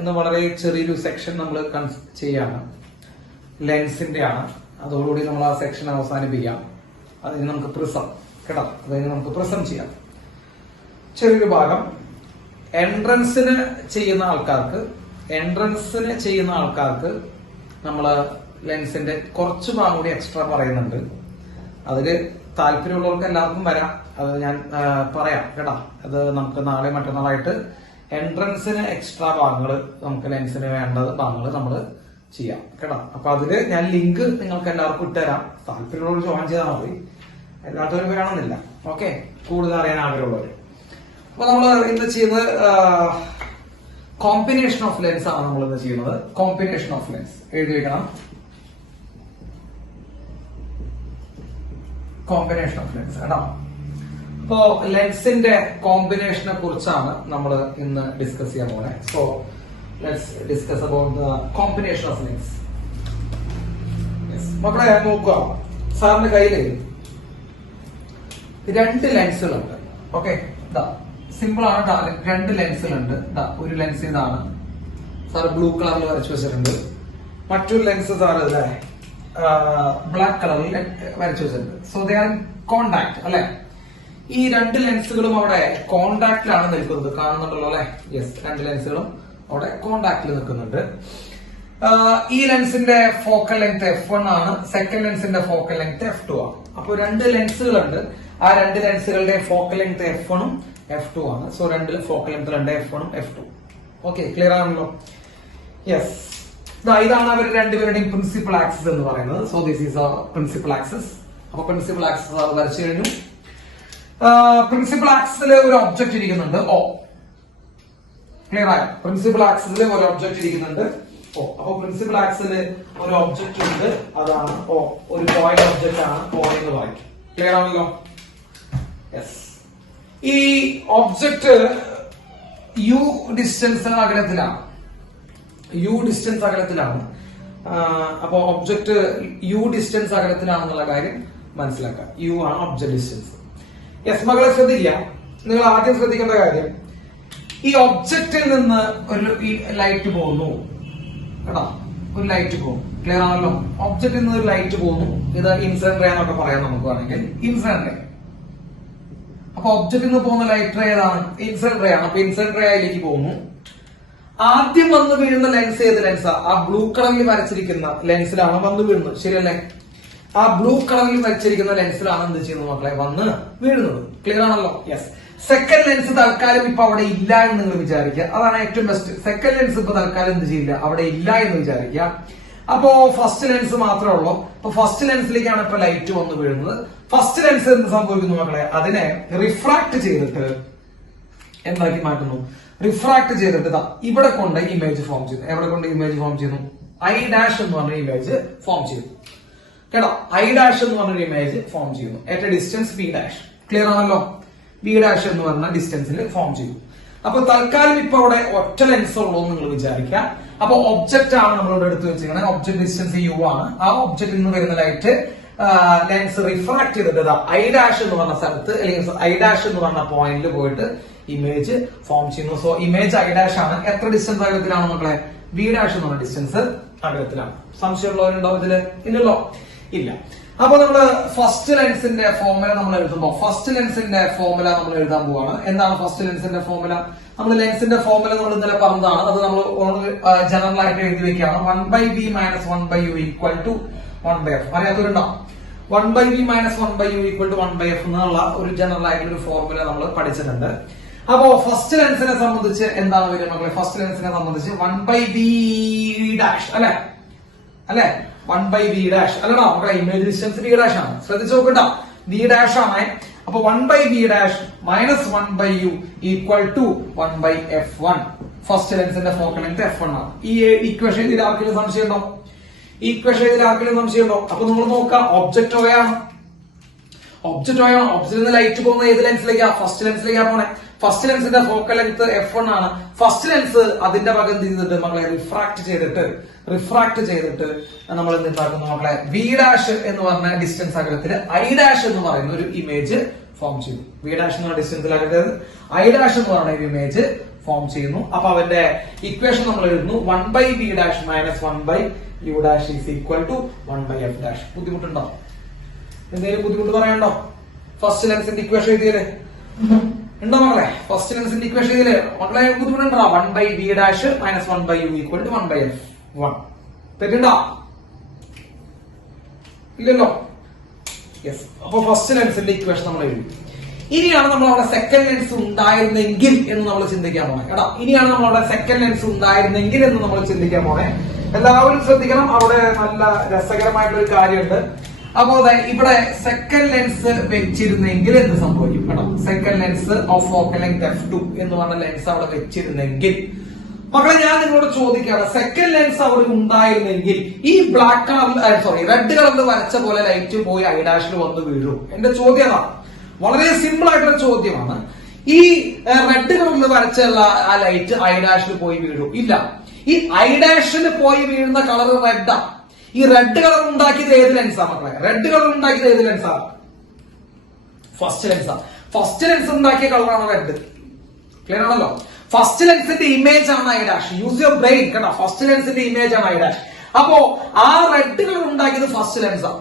ഇന്ന് വളരെ ചെറിയൊരു സെക്ഷൻ നമ്മൾ ചെയ്യാണ്, ലെൻസിന്റെ ആണ്. അതോടുകൂടി നമ്മൾ ആ സെക്ഷൻ അവസാനിപ്പിക്കാം. അതിന് നമുക്ക് പ്രിസം കേട്ടോ, അതിന് നമുക്ക് പ്രിസം ചെയ്യാം. ചെറിയൊരു ഭാഗം എൻട്രൻസിന് ചെയ്യുന്ന ആൾക്കാർക്ക് നമ്മള് ലെൻസിന്റെ കുറച്ച് ഭാഗം കൂടി എക്സ്ട്രാ പറയുന്നുണ്ട്. അതില് താല്പര്യമുള്ളവർക്ക് എല്ലാവർക്കും വരാം, അത് ഞാൻ പറയാം കേട്ടോ. അത് നമുക്ക് നാളെ മറ്റന്നാളായിട്ട് എൻട്രൻസിന് എക്സ്ട്രാ ഭാഗങ്ങൾ, നമുക്ക് ലെൻസിന് വേണ്ടത് ഭാഗങ്ങൾ നമ്മൾ ചെയ്യാം കേട്ടോ. അപ്പൊ അതില് ഞാൻ ലിങ്ക് നിങ്ങൾക്ക് എല്ലാവർക്കും ഇട്ടുതരാം. താല്പര്യമുള്ളവർ ജോയിൻ ചെയ്താൽ മതി, എല്ലാത്തവരും വേണമെന്നില്ല. ഓക്കെ, കൂടുതൽ അറിയാൻ ആഗ്രഹമുള്ളവർ. അപ്പൊ നമ്മൾ ഇന്ന് ചെയ്യുന്നത് കോമ്പിനേഷൻ ഓഫ് ലെൻസ് ആണ്. നമ്മൾ ഇന്ന് ചെയ്യുന്നത് കോമ്പിനേഷൻ ഓഫ് ലെൻസ്. എഴുതി വെക്കണം, കോമ്പിനേഷൻ ഓഫ് ലെൻസ് കേട്ടോ. അപ്പോ ലെൻസിന്റെ കോമ്പിനേഷനെ കുറിച്ചാണ് നമ്മൾ ഇന്ന് ഡിസ്കസ് ചെയ്യാൻ പോകുന്നത്. So let's discuss about the combination of lens. മക്കളെ നോക്കുക, സാറിന്റെ കയ്യില് രണ്ട് ലെൻസുകളുണ്ട്. ഓക്കെ, സിമ്പിൾ ആണ്. രണ്ട് ലെൻസുകളുണ്ട്. ഒരു ലെൻസ് ഇതാണ്, സാർ ബ്ലൂ കളറിൽ വരച്ചു വെച്ചിട്ടുണ്ട്. മറ്റൊരു ലെൻസ് സാർ ഇല്ലേ ബ്ലാക്ക് കളറിൽ വരച്ചു വെച്ചിട്ടുണ്ട്. So they are in contact അല്ലെ. ഈ രണ്ട് ലെൻസുകളും അവിടെ കോണ്ടാക്റ്റിലാണ് നിൽക്കുന്നത്, കാണുന്നുണ്ടല്ലോ അല്ലെ. യെസ്, രണ്ട് ലെൻസുകളും അവിടെ കോണ്ടാക്റ്റിൽ നിൽക്കുന്നുണ്ട്. ഈ ലെൻസിന്റെ ഫോക്കൽ ലെങ്ത് f1 ആണ്, സെക്കൻഡ് ലെൻസിന്റെ ഫോക്കൽ ലെങ്ത് f2 ആണ്. അപ്പൊ രണ്ട് ലെൻസുകളുണ്ട്. ആ രണ്ട് ലെൻസുകളുടെ ഫോക്കൽ ലെങ്ത് f1 ഉം f2 ആണ്. സോ രണ്ട് ഫോക്കൽ ലെങ്ത് രണ്ട് f1 ഉം f2. ഓക്കെ, ക്ലിയർ ആണല്ലോ. യെസ്, ഇതാണ് അവർ രണ്ടുപേരുടെയും പ്രിൻസിപ്പൽ ആക്സിസ് എന്ന് പറയുന്നത്. So this is principal axis. അപ്പൊ പ്രിൻസിപ്പൽ ആക്സിസ് വരച്ചു കഴിഞ്ഞു. പ്രിൻസിപ്പൽ ആക്സിസിൽ ഒരു ഒബ്ജക്ട് ഇരിക്കുന്നുണ്ട് O. ക്ലിയർ ആയോ? പ്രിൻസിപ്പൽ ആക്സിസിൽ ഒരു ഒബ്ജക്ട് ഇരിക്കുന്നുണ്ട് O. അപ്പൊ പ്രിൻസിപ്പൽ ആക്സിസിൽ ഒരു ഒബ്ജക്ട് ഉണ്ട്, അതാണ് O. ഒരു പോയിന്റ് ഒബ്ജക്ട് ആണ് O എന്ന് പറയും. ക്ലിയർ ആണല്ലോ. യെസ്, ഈ ഒബ്ജക്ട് u ഡിസ്റ്റൻസ് അകലത്തിലാണ്. അപ്പൊ ഒബ്ജക്ട് u ഡിസ്റ്റൻസ് അകലത്തിലാണെന്നുള്ള കാര്യം മനസ്സിലാക്കാം. u ആണ് ഒബ്ജക്ട് ഡിസ്റ്റൻസ്. യെസ് മകളെ ശ്രദ്ധിക്കുക, നിങ്ങൾ ആദ്യം ശ്രദ്ധിക്കേണ്ട കാര്യം, ഈ ഒബ്ജക്റ്റിൽ നിന്ന് ഒരു ലൈറ്റ് പോകുന്നു കേട്ടോ. ഒരു ലൈറ്റ് പോകും. ക്ലിയർ ആണല്ലോ. ഒബ്ജക്റ്റിൽ നിന്ന് ഒരു ലൈറ്റ് പോകുന്നു. ഇത് ഇൻസിഡന്റ് റേ എന്നൊക്കെ പറയാം നമുക്ക് വേണമെങ്കിൽ. Incident ray. അപ്പൊ ഒബ്ജക്റ്റിൽ നിന്ന് പോകുന്ന ലൈറ്റ് റേ ഏതാണ്? ഇൻസിഡന്റ് റേ ആണ്. അപ്പൊ ഇൻസിഡന്റ് റേ ആയിലേക്ക് പോകുന്നു. ആദ്യം വന്ന് വീഴുന്ന ലെൻസ് ഏത് ലെൻസാ? ആ ബ്ലൂ കളറിൽ വരച്ചിരിക്കുന്ന ലെൻസിലാണ് വന്ന് വീഴുന്നത്, ശരിയല്ലേ? ആ ബ്ലൂ കളറിൽ വരച്ചിരിക്കുന്ന ലെൻസിലാണ് എന്ത് ചെയ്യുന്നത് മക്കളെ? വന്ന് വീഴുന്നത്. ക്ലിയർ ആണല്ലോ. യെസ്, സെക്കൻഡ് ലെൻസ് തൽക്കാലം ഇപ്പൊ അവിടെ ഇല്ല എന്ന് നിങ്ങൾ വിചാരിക്കുക. അതാണ് ഏറ്റവും ബെസ്റ്റ്. സെക്കൻഡ് ലെൻസ് ഇപ്പൊ തൽക്കാലം എന്ത് ചെയ്യില്ല, അവിടെ ഇല്ല എന്ന് വിചാരിക്കുക. അപ്പോ ഫസ്റ്റ് ലെൻസ് മാത്രമേ ഉള്ളൂ. അപ്പൊ ഫസ്റ്റ് ലെൻസിലേക്കാണ് ഇപ്പൊ ലൈറ്റ് വന്ന് വീഴുന്നത്. ഫസ്റ്റ് ലെൻസ് എന്ത് സംഭവിക്കുന്നു മക്കളെ? അതിനെ റിഫ്രാക്ട് ചെയ്തിട്ട് എന്താക്കി മാറ്റുന്നു? റിഫ്രാക്ട് ചെയ്തിട്ട് ഇവിടെ കൊണ്ട് ഇമേജ് ഫോം ചെയ്യുന്നു. എവിടെ കൊണ്ട് ഇമേജ് ഫോം ചെയ്യുന്നു? I' എന്ന് പറഞ്ഞ ഇമേജ് ഫോം ചെയ്യുന്നു കേട്ടോ. I' എന്ന് പറഞ്ഞൊരു ഇമേജ് ഫോം ചെയ്യുന്നു at A distance B'. Clear ആണല്ലോ. B' എന്ന് പറഞ്ഞ ഡിസ്റ്റൻസിൽ ഫോം ചെയ്തു. അപ്പൊ തൽക്കാലം ഇപ്പൊ അവിടെ ഒറ്റ ലെൻസ് ഉള്ളൂ എന്ന് നിങ്ങൾ വിചാരിക്കുക. അപ്പൊ ഒബ്ജക്റ്റ് ആണ് നമ്മളിവിടെ എടുത്ത് വെച്ചിരിക്കുന്നത്. ഒബ്ജക്ട് ഡിസ്റ്റൻസ് u ആണ്. ആ ഒബ്ജക്റ്റിൽ നിന്ന് വരുന്ന ലൈറ്റ് ലെൻസ് റിഫ്രാക്ട് ചെയ്തിട്ട് I' എന്ന് പറഞ്ഞ സ്ഥലത്ത്, അല്ലെങ്കിൽ I' എന്ന് പറഞ്ഞ പോയിന്റിൽ പോയിട്ട് ഇമേജ് ഫോം ചെയ്യുന്നു. സോ ഇമേജ് I' ആണ്. എത്ര ഡിസ്റ്റൻസ് അകലത്തിലാണ് മക്കളെ? B' എന്ന് പറഞ്ഞ ഡിസ്റ്റൻസ് അകലത്തിലാണ്. സംശയമുള്ളവരുണ്ടോ ഇതില്? ഇല്ലല്ലോ, ഇല്ല. അപ്പൊ നമ്മള് ഫസ്റ്റ് ലെൻസിന്റെ ഫോർമുല നമ്മൾ എഴുതുമ്പോൾ, ഫസ്റ്റ് ലെൻസിന്റെ ഫോർമുല നമ്മൾ എഴുതാൻ പോവാണ്. എന്താണ് ഫസ്റ്റ് ലെൻസിന്റെ ഫോർമുല? നമ്മൾ ലെൻസിന്റെ ഫോർമുല നമ്മൾ ഇന്നലെ പറഞ്ഞതാണ്. അത് നമ്മൾ ജനറൽ ആയിട്ട് എഴുതി വെക്കുകയാണ്. 1/v - 1/u = 1/f. അറിയാത്തവരുണ്ടോ? 1/v - 1/u = 1/f എന്നുള്ള ഒരു ജനറൽ ആയിട്ടുള്ള ഒരു ഫോർമുല നമ്മൾ പഠിച്ചിട്ടുണ്ട്. അപ്പോ ഫസ്റ്റ് ലെൻസിനെ സംബന്ധിച്ച് എന്താണ് വരിക മക്കളെ? ഫസ്റ്റ് ലെൻസിനെ സംബന്ധിച്ച് 1/v' അല്ലെ? 1/v' അല്ലടാ മക്കളെ, ഇമേജ് ഡിസ്റ്റൻസ് v' ആണ്. ശ്രദ്ധിച്ചു നോക്കട്ടോ, v' ആണ്. അപ്പൊ 1/v' - 1/u = 1/f1. ഫസ്റ്റ് ലെൻസിന്റെ ഫോക്കൽ ലെങ്ത് f1 ആണ്. ഈ ഇക്വേഷൻ ഇതിൽ ആർക്കെങ്കിലും സംശയമുണ്ടോ? അപ്പൊ നിങ്ങൾ നോക്കാം, ഒബ്ജക്റ്റ് O ആണ്. ഒബ്ജക്റ്റിൽ നിന്ന് ലൈറ്റ് പോകുന്ന ഏത് ലെൻസിലേക്കാ? ഫസ്റ്റ് ലെൻസിലേക്കാ പോണേ. ഫസ്റ്റ് ലെൻസിന്റെ ഫോക്കൽ ലെങ്ത് f1 ആണ്. ഫസ്റ്റ് ലെൻസ് അതിന്റെ പകരം ചെയ്തിട്ട് മക്കളെ റിഫ്രാക്ട് ചെയ്തിട്ട് നമ്മൾ എന്താക്കുന്നു മക്കളെ? v' എന്ന് പറഞ്ഞ ഡിസ്റ്റൻസ് അകലത്തിൽ I' എന്ന് പറയുന്ന ഒരു ഇമേജ് ഫോം ചെയ്തു. v' എന്ന ഡിസ്റ്റൻസിൽ അകലത്തിൽ I' എന്ന് പറയുന്ന ഒരു ഇമേജ് ഫോം ചെയ്യുന്നു. അപ്പൊ അവന്റെ ഇക്വേഷൻ നമ്മൾ എഴുതുന്നു 1/b' - 1/u' is equal to 1/f'. ബുദ്ധിമുട്ടുണ്ടോ? എന്തെങ്കിലും ബുദ്ധിമുട്ട് പറയാനുണ്ടോ? ഫസ്റ്റ് ലെൻസിന്റെ ഇക്വേഷൻ എഴുതിയല്ലേ ഉണ്ടോ മക്കളെ? ഫസ്റ്റ് ലെൻസിന്റെ ഇക്വേഷൻ എഴുതിയല്ലേ? മക്കളെ ബുദ്ധിമുട്ടുണ്ടോ? 1/b' - 1/u equal to 1/f1. തെറ്റുണ്ടോ? ഇല്ലല്ലോ. യെസ്. അപ്പൊ ഫസ്റ്റ് ലെൻസിന്റെ ഇക്വേഷൻ നമ്മൾ എഴുതി. ഇനിയാണ് നമ്മൾ അവിടെ സെക്കൻഡ് ലെൻസ് ഉണ്ടായിരുന്നെങ്കിൽ എന്ന് നമ്മൾ ചിന്തിക്കാൻ പോണേ കേട്ടോ. ഇനിയാണ് നമ്മൾ അവിടെ സെക്കൻഡ് ലെൻസ് ഉണ്ടായിരുന്നെങ്കിൽ എന്ന് നമ്മൾ ചിന്തിക്കാൻ പോണേ. എല്ലാവരും ശ്രദ്ധിക്കണം, അവിടെ നല്ല രസകരമായിട്ടുള്ള ഒരു കാര്യമുണ്ട്. അപ്പോ ഇവിടെ സെക്കൻഡ് ലെൻസ് വെച്ചിരുന്നെങ്കിൽ എന്ത് സംഭവിക്കും കേട്ടോ? Second lens of focal length f2 എന്ന് പറഞ്ഞ ലെൻസ് അവിടെ വെച്ചിരുന്നെങ്കിൽ, മക്കളെ ഞാൻ നിങ്ങളോട് ചോദിക്കുകയാണ്, സെക്കൻഡ് ലെൻസ് അവിടെ ഉണ്ടായിരുന്നെങ്കിൽ ഈ ബ്ലാക്ക് കളറിൽ റെഡ് കളറിൽ വരച്ച പോലെ ലൈറ്റ് പോയി ഐഡാഷിൽ വന്ന് വീഴും. എന്റെ ചോദ്യം അതാണ്. വളരെ സിമ്പിൾ ആയിട്ടുള്ള ചോദ്യമാണ്. ഈ റെഡ് കളറിൽ വരച്ചുള്ള ആ ലൈറ്റ് ഐഡാഷിൽ പോയി വീഴും? ഇല്ല. ഈ ഐഡാഷിൽ പോയി വീഴുന്ന കളർ റെഡാ. ഈ റെഡ് കളർ ഉണ്ടാക്കിയത് ഏത് ലെൻസാ മക്കളെ? റെഡ് കളർ ഉണ്ടാക്കിയത് ഏത് ലെൻസാ? ഫസ്റ്റ് ലെൻസാ. ഫസ്റ്റ് ലെൻസ് ഉണ്ടാക്കിയ കളറാണ് റെഡ്. ക്ലിയർ ആണല്ലോ? ഫസ്റ്റ് ലെൻസിന്റെ ഇമേജ് ആണ് ഐഡാഷ്. യൂസ് യുവർ ബ്രെയിൻ കേട്ടോ. ഫസ്റ്റ് ലെൻസിന്റെ ഇമേജ് ആണ് ഐഡാഷ്. അപ്പോ ആ റെഡ് കളർ ഉണ്ടാക്കിയത് ഫസ്റ്റ് ലെൻസാ.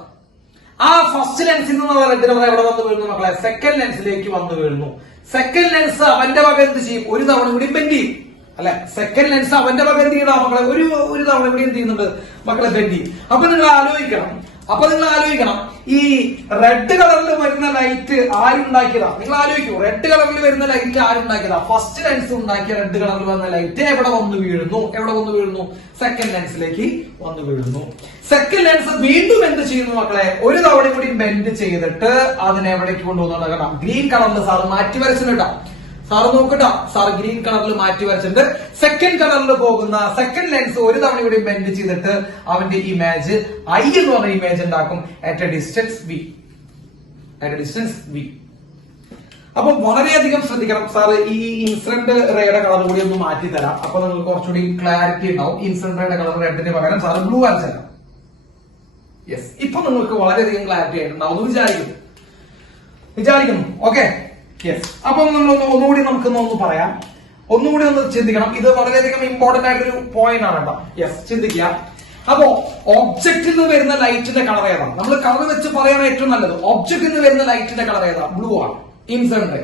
ആ ഫസ്റ്റ് ലെൻസിൽ നിന്നുള്ള റെഡ് കളർ എവിടെ വന്ന് വീഴുന്നു മക്കളെ? സെക്കൻഡ് ലെൻസിലേക്ക് വന്ന് വീഴുന്നു. സെക്കൻഡ് ലെൻസ് അവന്റെ വക എന്ത് ചെയ്യും? ഒരു തവണ കൂടി ബെൻഡ് ചെയ്യും അല്ലെ? സെക്കൻഡ് ലെൻസ് അവന്റെ വക എന്ത് ചെയ്യണം മക്കളെ? ഒരു തവണ കൂടി എന്ത് ചെയ്യുന്നുണ്ട് മക്കളെ? ബെൻഡ് ചെയ്യും. അപ്പൊ നിങ്ങൾ ആലോചിക്കണം, ഈ റെഡ് കളറിൽ വരുന്ന ലൈറ്റ് ആരുണ്ടാക്കിയതാ? നിങ്ങൾ ആലോചിക്കൂ, റെഡ് കളറിൽ വരുന്ന ലൈറ്റ് ആരുണ്ടാക്കിയതാ? ഫസ്റ്റ് ലെൻസ് ഉണ്ടാക്കിയ റെഡ് കളറിൽ വന്ന ലൈറ്റ് എവിടെ വന്ന് വീഴുന്നു? സെക്കൻഡ് ലെൻസിലേക്ക് വന്ന് വീഴുന്നു. സെക്കൻഡ് ലെൻസ് വീണ്ടും എന്ത് ചെയ്യുന്നു മക്കളെ? ഒരു തവണ കൂടി ബെൻഡ് ചെയ്തിട്ട് അതിനെ എവിടേക്ക് കൊണ്ടുപോകുന്ന കാണാം. ഗ്രീൻ കളറിൽ സാർ മാറ്റി വരച്ചിട്ടാ. സാർ നോക്കട്ടോ, സാർ ഗ്രീൻ കളറിൽ മാറ്റി വരച്ചിട്ട് സെക്കൻഡ് കളറിൽ പോകുന്ന സെക്കൻഡ് ലെൻസ് ഒരു തവണ കൂടി ബെൻഡ് ചെയ്തിട്ട് അവന്റെ ഇമേജ് ഐ എന്ന് പറഞ്ഞ ഇമേജ് ഉണ്ടാക്കും അറ്റ് എ ഡിസ്റ്റൻസ് വി. അപ്പൊ വളരെയധികം ശ്രദ്ധിക്കണം. സാർ ഈ ഇൻസിഡന്റ് റേയുടെ കളർ കൂടി ഒന്ന് മാറ്റി തരാം. അപ്പൊ നിങ്ങൾക്ക് കുറച്ചുകൂടി ക്ലാരിറ്റി ഉണ്ടാവും. ഇൻസിഡന്റ് റേയുടെ കളർ റെഡിന് പകരം സാർ ബ്ലൂ വരച്ചരാം. യെസ്, ഇപ്പൊ നിങ്ങൾക്ക് വളരെയധികം ക്ലാരിറ്റി ആയിട്ടുണ്ടാവും വിചാരിക്കുന്നു. Okay, yes. അപ്പൊ ഒന്നുകൂടി നമുക്കൊന്ന് പറയാം, ഒന്നുകൂടി ഒന്ന് ചിന്തിക്കണം. ഇത് വളരെയധികം ഇമ്പോർട്ടന്റ് ആയിട്ടൊരു പോയിന്റ് ആണ് കേട്ടോ. യെസ്, ചിന്തിക്കുക. അപ്പോ ഒബ്ജക്റ്റിൽ നിന്ന് വരുന്ന ലൈറ്റിന്റെ കളർ ഏതാണ്? നമ്മൾ കളർ വെച്ച് പറയാൻ ഏറ്റവും നല്ലത്. ഒബ്ജക്റ്റിൽ നിന്ന് വരുന്ന ലൈറ്റിന്റെ കളർ ഏതാ? ബ്ലൂ ആണ്. Incident ray.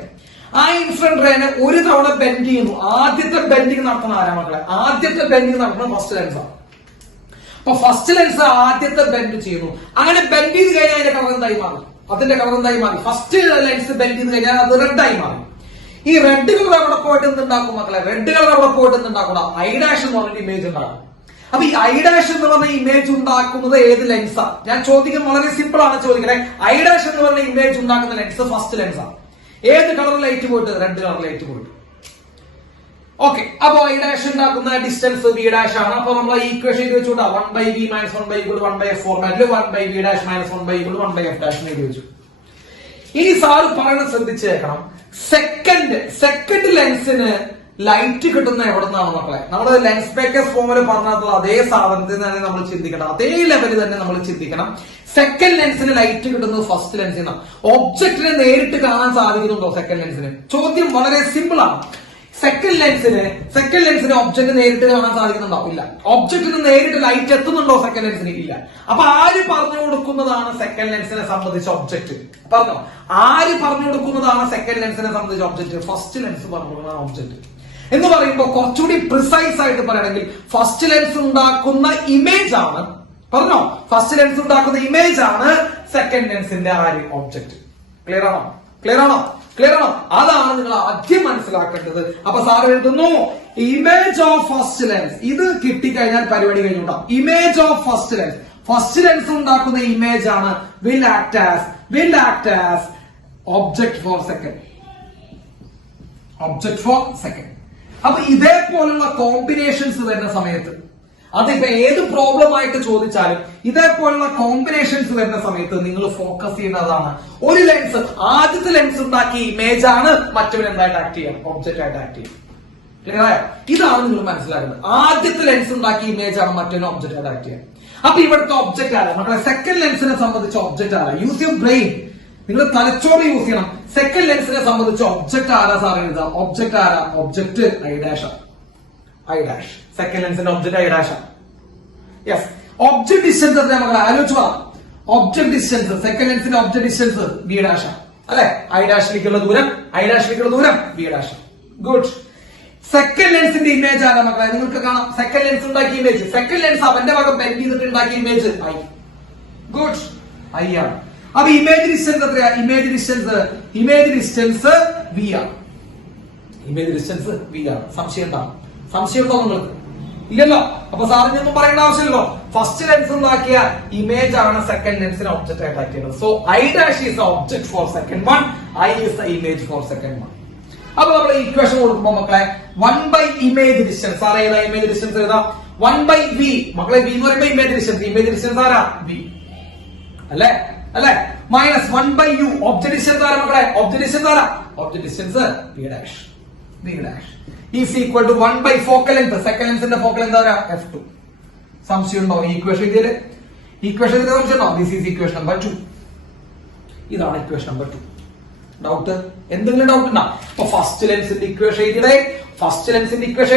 ആ ഇൻസിഡന്റ് റേനെ ഒരു തവണ ബെൻഡ് ചെയ്യുന്നു. ആദ്യത്തെ ബെൻഡിങ് നടത്തുന്ന ആരാ മക്കളെ? ആദ്യത്തെ ബെൻഡിങ് നടത്തുന്നത് ഫസ്റ്റ് ലെൻസാണ്. അപ്പൊ ഫസ്റ്റ് ലെൻസ് ആദ്യത്തെ ബെൻഡ് ചെയ്യുന്നു. അങ്ങനെ ബെൻഡ് ചെയ്ത് കഴിഞ്ഞാൽ അതിന്റെ കളർ എന്തായി മാറി? ഫസ്റ്റ് ലെൻസ് ബെൻഡ് ചെയ്ത് കഴിഞ്ഞാൽ അത് റെഡായി മാറി. ഈ റെഡ് കളർ അവിടെ പോയിട്ട് എന്തുണ്ടാക്കും മക്കളെ? റെഡ് കളർ അവിടെ പോയിട്ട് എന്തുണ്ടാക്കണം? ഐഡാഷ് എന്ന് പറഞ്ഞ ഇമേജ് ഉണ്ടാക്കും. അപ്പൊ ഈ ഐഡാഷ് എന്ന് പറഞ്ഞ ഇമേജ് ഉണ്ടാക്കുന്നത് ഏത് ലെൻസാ? ഞാൻ ചോദിക്കുന്നത് വളരെ സിമ്പിൾ ആണ് ചോദിക്കണേ. ഐഡാഷ് എന്ന് പറഞ്ഞ ഇമേജ് ഉണ്ടാക്കുന്ന ലെൻസ് ഫസ്റ്റ് ലെൻസാണ്. ഏത് കളർ ലൈറ്റ് പോയിട്ട്? റെഡ് കളർ ലൈറ്റ് പോയിട്ട്. ഓക്കെ, അപ്പൊ ഐഡാഷ് ഉണ്ടാക്കുന്ന ഡിസ്റ്റൻസ് വി ഡാഷ് ആണ്. അപ്പൊ നമ്മൾ ഈ ഇക്വേഷൻ വെച്ചുകൂടാ 1/b - 1/u 1/f ഫോർമാറ്റിൽ 1/b' - 1/u 1/f' എഴുതി വെച്ചു. ഇനി സാറ് പറയുന്നത് ശ്രദ്ധിച്ചേക്കണം. സെക്കൻഡ് ലെൻസിന് ലൈറ്റ് കിട്ടുന്ന എവിടെ നിന്നാണ് മക്കളെ? നമ്മൾ ലെൻസ് മേക്കേഴ്സ് ഫോമിൽ പറഞ്ഞിട്ടുള്ള അതേ സാധനത്തിൽ തന്നെ നമ്മൾ ചിന്തിക്കണം. അതേ ലെവലിൽ തന്നെ നമ്മൾ ചിന്തിക്കണം. സെക്കൻഡ് ലെൻസിന് ലൈറ്റ് കിട്ടുന്നത് ഫസ്റ്റ് ലെൻസിൽ നിന്നാണ്. ഒബ്ജക്റ്റിനെ നേരിട്ട് കാണാൻ സാധിക്കുന്നുണ്ടോ സെക്കൻഡ് ലെൻസിന്? ചോദ്യം വളരെ സിമ്പിൾ ആണ്. സെക്കൻഡ് ലെൻസിന് ഒബ്ജക്ട് നേരിട്ട് കാണാൻ സാധിക്കുന്നുണ്ടോ? ഇല്ല. ഒബ്ജക്റ്റിന് നേരിട്ട് ലൈറ്റ് എത്തുന്നുണ്ടോ സെക്കൻഡ് ലെൻസിന്? ഇല്ല. അപ്പൊ ആര് പറഞ്ഞു കൊടുക്കുന്നതാണ് സെക്കൻഡ് ലെൻസിനെ സംബന്ധിച്ച ഒബ്ജക്ട്? പറഞ്ഞോ, ആര് പറഞ്ഞു കൊടുക്കുന്നതാണ് സെക്കൻഡ് ലെൻസിനെ സംബന്ധിച്ച ഒബ്ജക്ട്? ഫസ്റ്റ് ലെൻസ് പറഞ്ഞു കൊടുക്കുന്ന ഒബ്ജക്ട്. എന്ന് പറയുമ്പോൾ കുറച്ചുകൂടി പ്രിസൈസ് ആയിട്ട് പറയുകയാണെങ്കിൽ ഫസ്റ്റ് ലെൻസ് ഉണ്ടാക്കുന്ന ഇമേജ് ആണ്. പറഞ്ഞോ, ഫസ്റ്റ് ലെൻസ് ഉണ്ടാക്കുന്ന ഇമേജ് ആണ് സെക്കൻഡ് ലെൻസിന്റെ ആര്? ഒബ്ജക്ട്. ക്ലിയർ ആണോ? അതാണ് നിങ്ങൾ ആദ്യം മനസ്സിലാക്കേണ്ടത്. അപ്പൊ സാർ എഴുതുന്നു ഇമേജ് ഓഫ് ഫസ്റ്റ് ലെൻസ്. ഇത് കിട്ടിക്കഴിഞ്ഞാൽ പരിപാടി കഴിഞ്ഞുണ്ടാവും. ഇമേജ് ഓഫ് ഫസ്റ്റ് ലെൻസ് ഉണ്ടാക്കുന്ന ഇമേജ് ആണ് will act as object for second. അപ്പൊ ഇതേപോലുള്ള കോമ്പിനേഷൻസ് വരുന്ന സമയത്ത്, അതിപ്പോ ഏത് പ്രോബ്ലം ആയിട്ട് ചോദിച്ചാലും ഇതേപോലുള്ള കോമ്പിനേഷൻസ് വരുന്ന സമയത്ത് നിങ്ങൾ ഫോക്കസ് ചെയ്യുന്നതാണ്. ഒരു ലെൻസ്, ആദ്യത്തെ ലെൻസ് ഉണ്ടാക്കിയ ഇമേജ് ആണ് മറ്റവൻ എന്തായിട്ട് ആക്ട് ചെയ്യാം? ഒബ്ജക്റ്റ് ആയിട്ട് ആക്ട് ചെയ്യും. ക്ലിയറായോ? ഇതാണ് നിങ്ങൾ മനസ്സിലാക്കുന്നത്. ആദ്യത്തെ ലെൻസ് ഉണ്ടാക്കിയ ഇമേജ് ആണ് മറ്റവൻ ഒബ്ജക്റ്റ് ആയിട്ട് ആക്ട് ചെയ്യാം. അപ്പൊ ഇവിടുത്തെ ഒബ്ജക്റ്റ് ആരാ മക്കളെ? സെക്കൻഡ് ലെൻസിനെ സംബന്ധിച്ച ഒബ്ജക്റ്റ് ആരാ? Use your brain. നിങ്ങൾ തലച്ചോറ് യൂസ് ചെയ്യണം. സെക്കൻഡ് ലെൻസിനെ സംബന്ധിച്ച് ഒബ്ജക്ട് ആരാ സാർ എഴുതാം? ഒബ്ജക്ട് ആരാ? Object I dash. സെക്കൻഡ് ലെൻസിന്റെ object I dash. Yes. Object distance നമുക്ക് ആലോചിച്ച് പോകാം. ഒബ്ജക്ട് ഡിസ്റ്റൻസ് സെക്കൻഡ് ലെൻസിന്റെ ഒബ്ജക്ട് ഡിസ്റ്റൻസ് ബി ഡാഷ് അല്ലെ? ഐ ഡാഷിലേക്കുള്ള ദൂരം ബി ഡാഷ്. ഗുഡ്. സെക്കൻഡ് ലെൻസിന്റെ ഇമേജ് ആരാ മക്കളെ? നിങ്ങൾക്ക് കാണാം സെക്കൻഡ് ലെൻസ് ഉണ്ടാക്കിയ ഇമേജ്. സെക്കൻഡ് ലെൻസ് അവന്റെ ഭാഗം ബെൻഡ് ചെയ്തിട്ട് ഉണ്ടാക്കിയ ഇമേജ് ഐ. ഗുഡ്. ഐ ആണ്. അപ്പൊ ഇമേജ് ഡിസ്റ്റൻസ് എത്രയാ? ഇമേജ് ഡിസ്റ്റൻസ് വി ആണ്. സംശയം ഉണ്ടോ നിങ്ങൾക്ക്? ഇല്ലല്ലോ. അപ്പൊ സാറിനൊന്നും പറയേണ്ട ആവശ്യമില്ലല്ലോ. ഫസ്റ്റ് ലെൻസ് ഉണ്ടാക്കിയ ഇമേജ് ആണ് സെക്കൻഡ് ലെൻസിന് ഒബ്ജക്ട് ആയിട്ട് ആക്കിയത്. So I dash is the object for second one, I is the image for second one. അപ്പൊ നമ്മൾ ഇക്വേഷൻ കൊടുക്കുമ്പോ മക്കളെ 1 by ഇമേജ് ഡിസ്റ്റൻസ്. സാറേ ഏതാ ഇമേജ് ഡിസ്റ്റൻസ്? ഏതാ? 1 by v. മക്കളെ v എന്ന് പറയുമ്പോ ഇമേജ് ഡിസ്റ്റൻസ് ആരാ? v അല്ലേ? Minus 1 by u. Object distance ആരാ മക്കളെ? Object distance b dash is equal to 1 by focal length. Second ലെൻസിന്റെ ഫോക്കൽ ലെങ്ത് ആരാ? f2. സംശയം ഉണ്ടോ ഈ ഇക്വേഷൻ? സംശയമുണ്ടോ? This is equation number 2. ഇതാണ് ഇക്വേഷൻ നമ്പർ 2. ഡൗട്ട്? എന്തെങ്കിലും ഡൗട്ട് ഉണ്ടോ? അപ്പൊ ഫസ്റ്റ് ലെൻസിന്റെ ഇക്വേഷൻ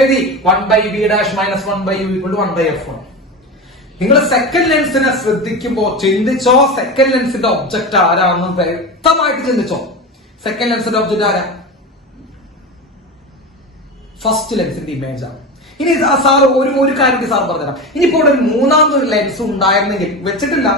എഴുതി 1 by v dash minus 1 by u equal to 1 by f1. നിങ്ങൾ സെക്കൻഡ് ലെൻസിനെ ശ്രദ്ധിക്കുമ്പോ ചിന്തിച്ചോ, സെക്കൻഡ് ലെൻസിന്റെ ഒബ്ജക്ട് ആരാണെന്ന് വ്യക്തമായിട്ട് ചിന്തിച്ചോ. സെക്കൻഡ് ലെൻസിന്റെ ഒബ്ജക്ട് ആരാ? ഫസ്റ്റ് ലെൻസിന്റെ ഇമേജ് ആണ്. ഇനി സാർ ഒരു കാര്യം സാർ പറഞ്ഞുതരാം. ഇനിയിപ്പോ ഇവിടെ ഒരു മൂന്നാമതൊരു ലെൻസ് ഉണ്ടായിരുന്നെങ്കിൽ, വെച്ചിട്ടില്ല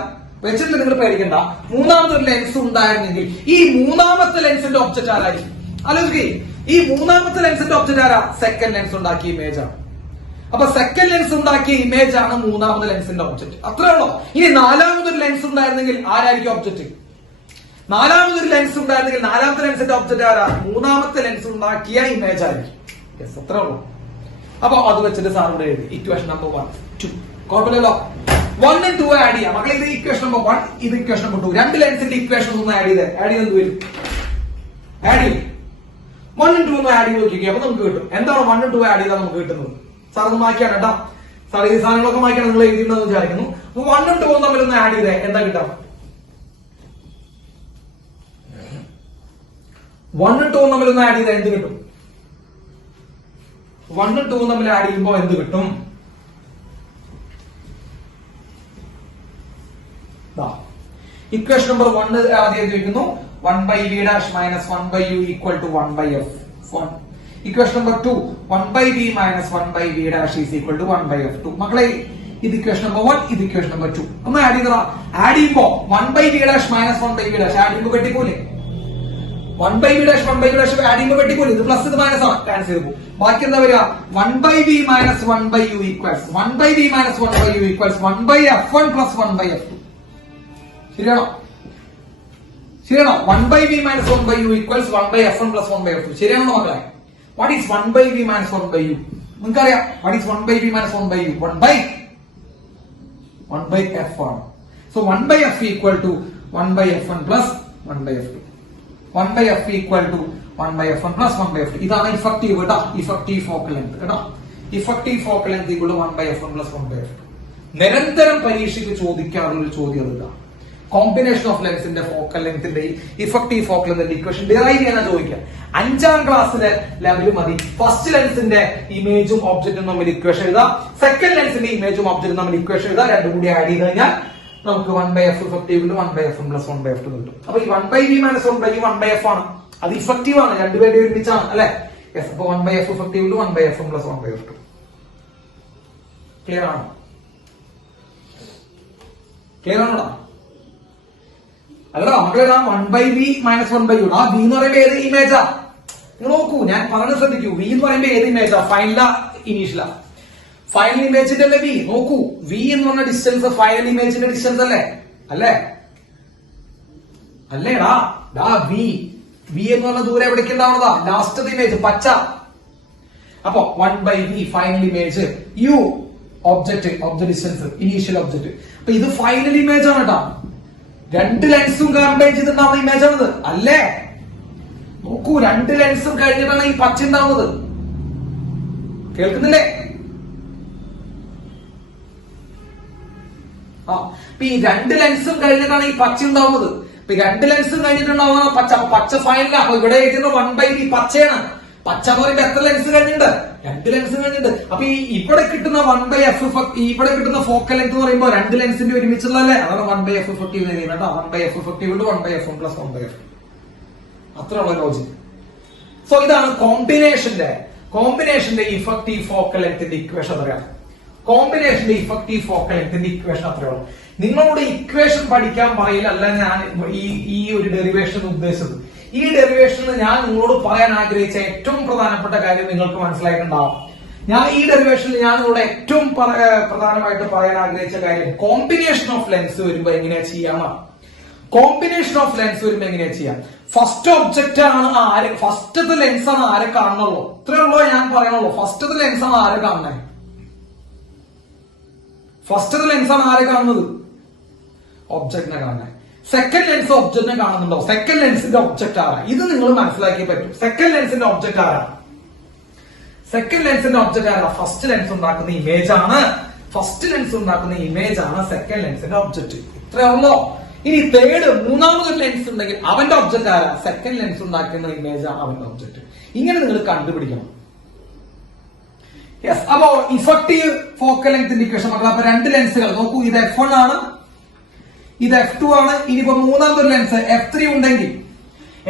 നിങ്ങൾ പേടിക്കണ്ട. മൂന്നാമതൊരു ലെൻസ് ഉണ്ടായിരുന്നെങ്കിൽ ഈ മൂന്നാമത്തെ ലെൻസിന്റെ ഒബ്ജക്ട് ആരായിരിക്കും? ആലോചിക്കേ. ഈ മൂന്നാമത്തെ ലെൻസിന്റെ ഒബ്ജക്ട് ആരാ? സെക്കൻഡ് ലെൻസ് ഉണ്ടാക്കിയ ഇമേജ് ആണ്. അപ്പൊ സെക്കൻഡ് ലെൻസ് ഉണ്ടാക്കിയ ഇമേജ് ആണ് മൂന്നാമത്തെ ലെൻസിന്റെ ഒബ്ജക്ട്. അത്രേ ഉള്ളൂ. ഇനി നാലാമതൊരു ലെൻസ് ഉണ്ടായിരുന്നെങ്കിൽ ആരായിരിക്കും ഒബ്ജക്ട്? നാലാമതൊരു ലെൻസ് ഉണ്ടായിരുന്നെങ്കിൽ നാലാമത്തെ ലെൻസിന്റെ ഒബ്ജക്ട് ആരാ? മൂന്നാമത്തെ ലെൻസ് ഉണ്ടാക്കിയ ഇമേജ് ആയിരിക്കും. യെസ്, അത്രേ ഉള്ളൂ. അപ്പൊ അത് വെച്ചിട്ട് സാർ ഇവിടെ എഴുതി ഇക്വേഷൻ നമ്പർ 1, 2. കുഴപ്പമില്ലല്ലോ. 1 and 2 ആഡ് ചെയ്യാം മക്കളെ. ഇത് ഇക്വേഷൻ നമ്പർ 1, ഇത് ഇക്വേഷൻ നമ്പർ 2. രണ്ട് ലെൻസിന്റെ ഇക്വേഷൻ ഒന്ന് ആഡ് ചെയ്ത് എന്ത് വരും? ആഡ് ചെയ്യും. 1 and 2 ഒന്ന് ആഡ് ചെയ്ത് നോക്കിക്കേ. അപ്പൊ നമുക്ക് കിട്ടും. എന്താണ് 1 and 2 ആഡ് ചെയ്താൽ നമുക്ക് കിട്ടുന്നത്? സാർ ഒന്ന് മാറ്റിയാണ് കേട്ടോ. സാർ ഈ സാധനങ്ങളൊക്കെ മാറ്റിയാണ് നിങ്ങൾ എഴുതിയിട്ടുണ്ടെന്ന് വിചാരിക്കുന്നു. 1 and 2 തമ്മിൽ ഒന്ന് ആഡ് ചെയ്തേ എന്താ കിട്ടാം? 1 and 2 തമ്മിൽ ഒന്ന് ആഡ് ചെയ്താൽ എന്ത് കിട്ടും? 1 and 2 തമ്മിൽ ആഡ് ചെയ്യുമ്പോ എന്ത് കിട്ടും? ഇക്വേഷൻ നമ്പർ 1 ആദ്യം ചോദിക്കുന്നു. 1 by v dash minus 1 by u equal to 1 by f1. Equation number 2, 1 by v minus 1 by v dash is equal to 1 by f2. മക്കളെ ഇത് ഇക്വേഷൻ നമ്പർ 1, ഇത് ഇക്വേഷൻ നമ്പർ 2. ഒന്ന് ആഡ് ചെയ്തതാ. ആഡ് ചെയ്യുമ്പോ 1 by v dash minus 1 by v dash add ചെയ്യുമ്പോ വെട്ടിപ്പോലെ. 1 by v dash 1 by v dash add ചെയ്യുമ്പോ വെട്ടിപ്പോലെ. ഇത് plus ഇത് മൈനസ് ആണ്, ക്യാൻസൽ ചെയ്തു. ബാക്കി എന്താ വരിക? 1 by v minus 1 by u equals 1 by v minus 1 by u equals 1 by f1 plus 1 by f2. ശരിയാണോ? 1 by v minus 1 by u equals 1 by f1 plus 1 by f2. ശരിയാണോ മക്കളെ? What is 1 by v minus 1 by u? നിങ്ങൾക്കറിയാം. What is 1 by v minus 1 by u? 1 by f1. So 1 by f equal to 1 by f1 plus 1 by f2. 1 by f equal to 1 by f1 plus 1 by f2. ഇതാണ് effective കേട്ടോ. Effective focal length കേട്ടോ. Effective focal length equal to 1 by f1 plus 1 by f2. നിരന്തരം പരീക്ഷയ്ക്ക് ചോദിക്കാറുള്ള ഒരു ചോദ്യം അതാ. Combination of ലെൻസിന്റെ focal ലെങ്ത്തിന്റെ effective focal ലെങ്തിന്റെ ഇക്വേഷൻ ഡിറൈവ് ചെയ്യാനാ ചോദിക്കുക. 5ാം ക്ലാസ്സിലെ ലെവൽ മതി. ഫസ്റ്റ് ലെൻസിന്റെ ഇമേജും ഒബ്ജക്റ്റും തമ്മിൽ ഇക്വേഷൻ എഴുതാം. സെക്കൻഡ് ലെൻസിന്റെ ഇമേജും ഒബ്ജക്റ്റും തമ്മിൽ ഇക്വേഷൻ എഴുതാം. രണ്ടും കൂടി ആഡ് ചെയ്ത് കഴിഞ്ഞാൽ നമുക്ക് 1 by f effective 1 by f1 plus 1 by f2 കിട്ടും. അപ്പൊ ഈ 1 by v minus 1 by u 1 by f ആണ്. അത് ഇഫക്റ്റീവ് ആണ്, രണ്ടുപേരുടെ ഒരുമിച്ചാണ് അല്ലെ? യെസ്. അപ്പൊ 1 by f effective 1 by f1 plus 1 by f2. Clear ആണോ? ക്ലിയർ ആണോടാ? അല്ലടാ മക്കളെ, 1 by v minus 1 by u. ആ v എന്ന് പറയുമ്പോ ഏത് ഇമേജാ? നിങ്ങൾ നോക്കൂ, ഞാൻ പറഞ്ഞു ശ്രദ്ധിക്കൂ. v എന്ന് പറയുമ്പോ ഏത് ഇമേജാ? ഫൈനലാ ഇനീഷ്യലാ? ഫൈനൽ ഇമേജിന്റെ അല്ലേ v? നോക്കൂ, v എന്ന് പറഞ്ഞ ഡിസ്റ്റൻസ് ഫൈനൽ ഇമേജിന്റെ ഡിസ്റ്റൻസ് അല്ലേ? അല്ലേടാ v എന്ന് പറഞ്ഞ ദൂരം എവിടേക്ക് ഉണ്ടാവുന്നതാ? ലാസ്റ്റ് ഇമേജ് പച്ച. അപ്പൊ 1 by v final image, u object distance initial object. അപ്പൊ ഇത് ഫൈനൽ ഇമേജ് ആണ് കേട്ടോ. രണ്ട് ലെൻസും കമ്പൈൻ ചെയ്തിട്ടുണ്ടാവുന്ന ഇമേജ് ആണത് അല്ലേ? നോക്കൂ, രണ്ട് ലെൻസും കഴിഞ്ഞിട്ടാണ് ഈ പച്ച ഉണ്ടാവുന്നത്. കേൾക്കുന്നില്ലേ? അപ്പൊ ഈ രണ്ട് ലെൻസും കഴിഞ്ഞിട്ടാണ് ഈ പച്ച ഉണ്ടാവുന്നത്. ഇപ്പൊ രണ്ട് ലെൻസും കഴിഞ്ഞിട്ടുണ്ടാവുന്ന പച്ച ഫൈനല. അപ്പൊ ഇവിടെ എഴുതുന്ന 1/d പച്ചയാണ്. പച്ച എന്ന് പറയുമ്പോ എത്ര ലെൻസ് കഴിഞ്ഞിട്ടുണ്ട്? 2 ലെൻസ് കഴിഞ്ഞിട്ടുണ്ട്. അപ്പൊ ഈ ഇവിടെ കിട്ടുന്ന 1/f ഇവിടെ കിട്ടുന്ന ഫോക്കൽ ലെങ്ത് എന്ന് പറയുമ്പോൾ 2 ലെൻസിന്റെ ഒരുമിച്ചുള്ളതല്ലേ? അതാണ് 1/f ഇഫക്റ്റീവ് കേട്ടോ. 1/f effective 1/f1 + 1/f. അത്രയുള്ള ലോജിക്. സോ ഇതാണ് കോമ്പിനേഷന്റെ ഇഫക്റ്റീവ് ഫോക്കൽ ലെങ്ത്തിന്റെ ഇക്വേഷൻ പറയാം. കോമ്പിനേഷന്റെ ഇഫക്റ്റീവ് ഫോക്കൽ ലെങ്ത്തിന്റെ ഇക്വേഷൻ അത്രയുള്ളൂ. നിങ്ങളോട് ഇക്വേഷൻ പഠിക്കാൻ പറയില്ല, അല്ല ഞാൻ ഈ ഒരു ഡെറിവേഷൻ ഉദ്ദേശിച്ചത്. ഈ ഡെറിവേഷനിൽ ഞാൻ നിങ്ങളോട് പറയാൻ ആഗ്രഹിച്ച ഏറ്റവും പ്രധാനപ്പെട്ട കാര്യം നിങ്ങൾക്ക് മനസ്സിലായിട്ടുണ്ടാവും. ഞാൻ ഈ ഡെറിവേഷനിൽ ഞാൻ നിങ്ങളോട് ഏറ്റവും പ്രധാനമായിട്ട് പറയാൻ ആഗ്രഹിച്ച കാര്യം കോമ്പിനേഷൻ ഓഫ് ലെൻസ് വരുമ്പോ എങ്ങനെയാ ചെയ്യാം. കോമ്പിനേഷൻ ഓഫ് ലെൻസ് വരുമ്പോ എങ്ങനെയാ ചെയ്യാം? ഫസ്റ്റ് ഒബ്ജക്റ്റ് ആണ് ഫസ്റ്റത്തെ ലെൻസ് ആണ് ആരെ കാണുന്നുള്ളൂ. ഇത്രേ ഉള്ളൂ ഞാൻ പറയണുള്ളൂ. ഫസ്റ്റത്തെ ലെൻസ് ആണ് ആരെ കാണുന്നത്? ഫസ്റ്റത്തെ ലെൻസ് ആണ് ആരെ കാണുന്നത്? ഒബ്ജക്റ്റിനെ കാണുന്നത്. സെക്കൻഡ് ലെൻസ് ഒബ്ജക്റ്റിനെ കാണുന്നുണ്ടോ? സെക്കൻഡ് ലെൻസിന്റെ ഒബ്ജക്റ്റ് ആരാ? ഇത് നിങ്ങൾ മനസ്സിലാക്കിയേ പറ്റും. സെക്കൻഡ് ലെൻസിന്റെ ഒബ്ജക്റ്റ് ആരാ? സെക്കൻഡ് ലെൻസിന്റെ ഒബ്ജക്റ്റ് ആരാ? ഫസ്റ്റ് ലെൻസ് ഉണ്ടാക്കുന്ന ഇമേജ് ആണ്. ഫസ്റ്റ് ലെൻസ് ഉണ്ടാക്കുന്ന ഇമേജ് ആണ് സെക്കൻഡ് ലെൻസിന്റെ ഒബ്ജക്റ്റ്. ഇത്രയുള്ളോ? ഇനി മൂന്നാമതൊരു ലെൻസ് ഉണ്ടെങ്കിൽ അവന്റെ ഒബ്ജക്റ്റ് ആരാ? സെക്കൻഡ് ലെൻസ് ഉണ്ടാക്കുന്ന ഇമേജ് ആണ് അവന്റെ ഒബ്ജക്റ്റ്. ഇങ്ങനെ നിങ്ങൾ കണ്ടുപിടിക്കണം. യെസ്. അപ്പോ ഇഫക്റ്റീവ് ഫോക്കൽ ലെങ്ത്തിന്റെ ഇക്വേഷൻ പറഞ്ഞാൽ അപ്പൊ 2 ലെൻസുകൾ നോക്കൂ. ഇത് f1 ആണ്, ഇത് f2 ആണ്. ഇനിയിപ്പോ മൂന്നാമതൊരു ലെൻസ് f3 ഉണ്ടെങ്കിൽ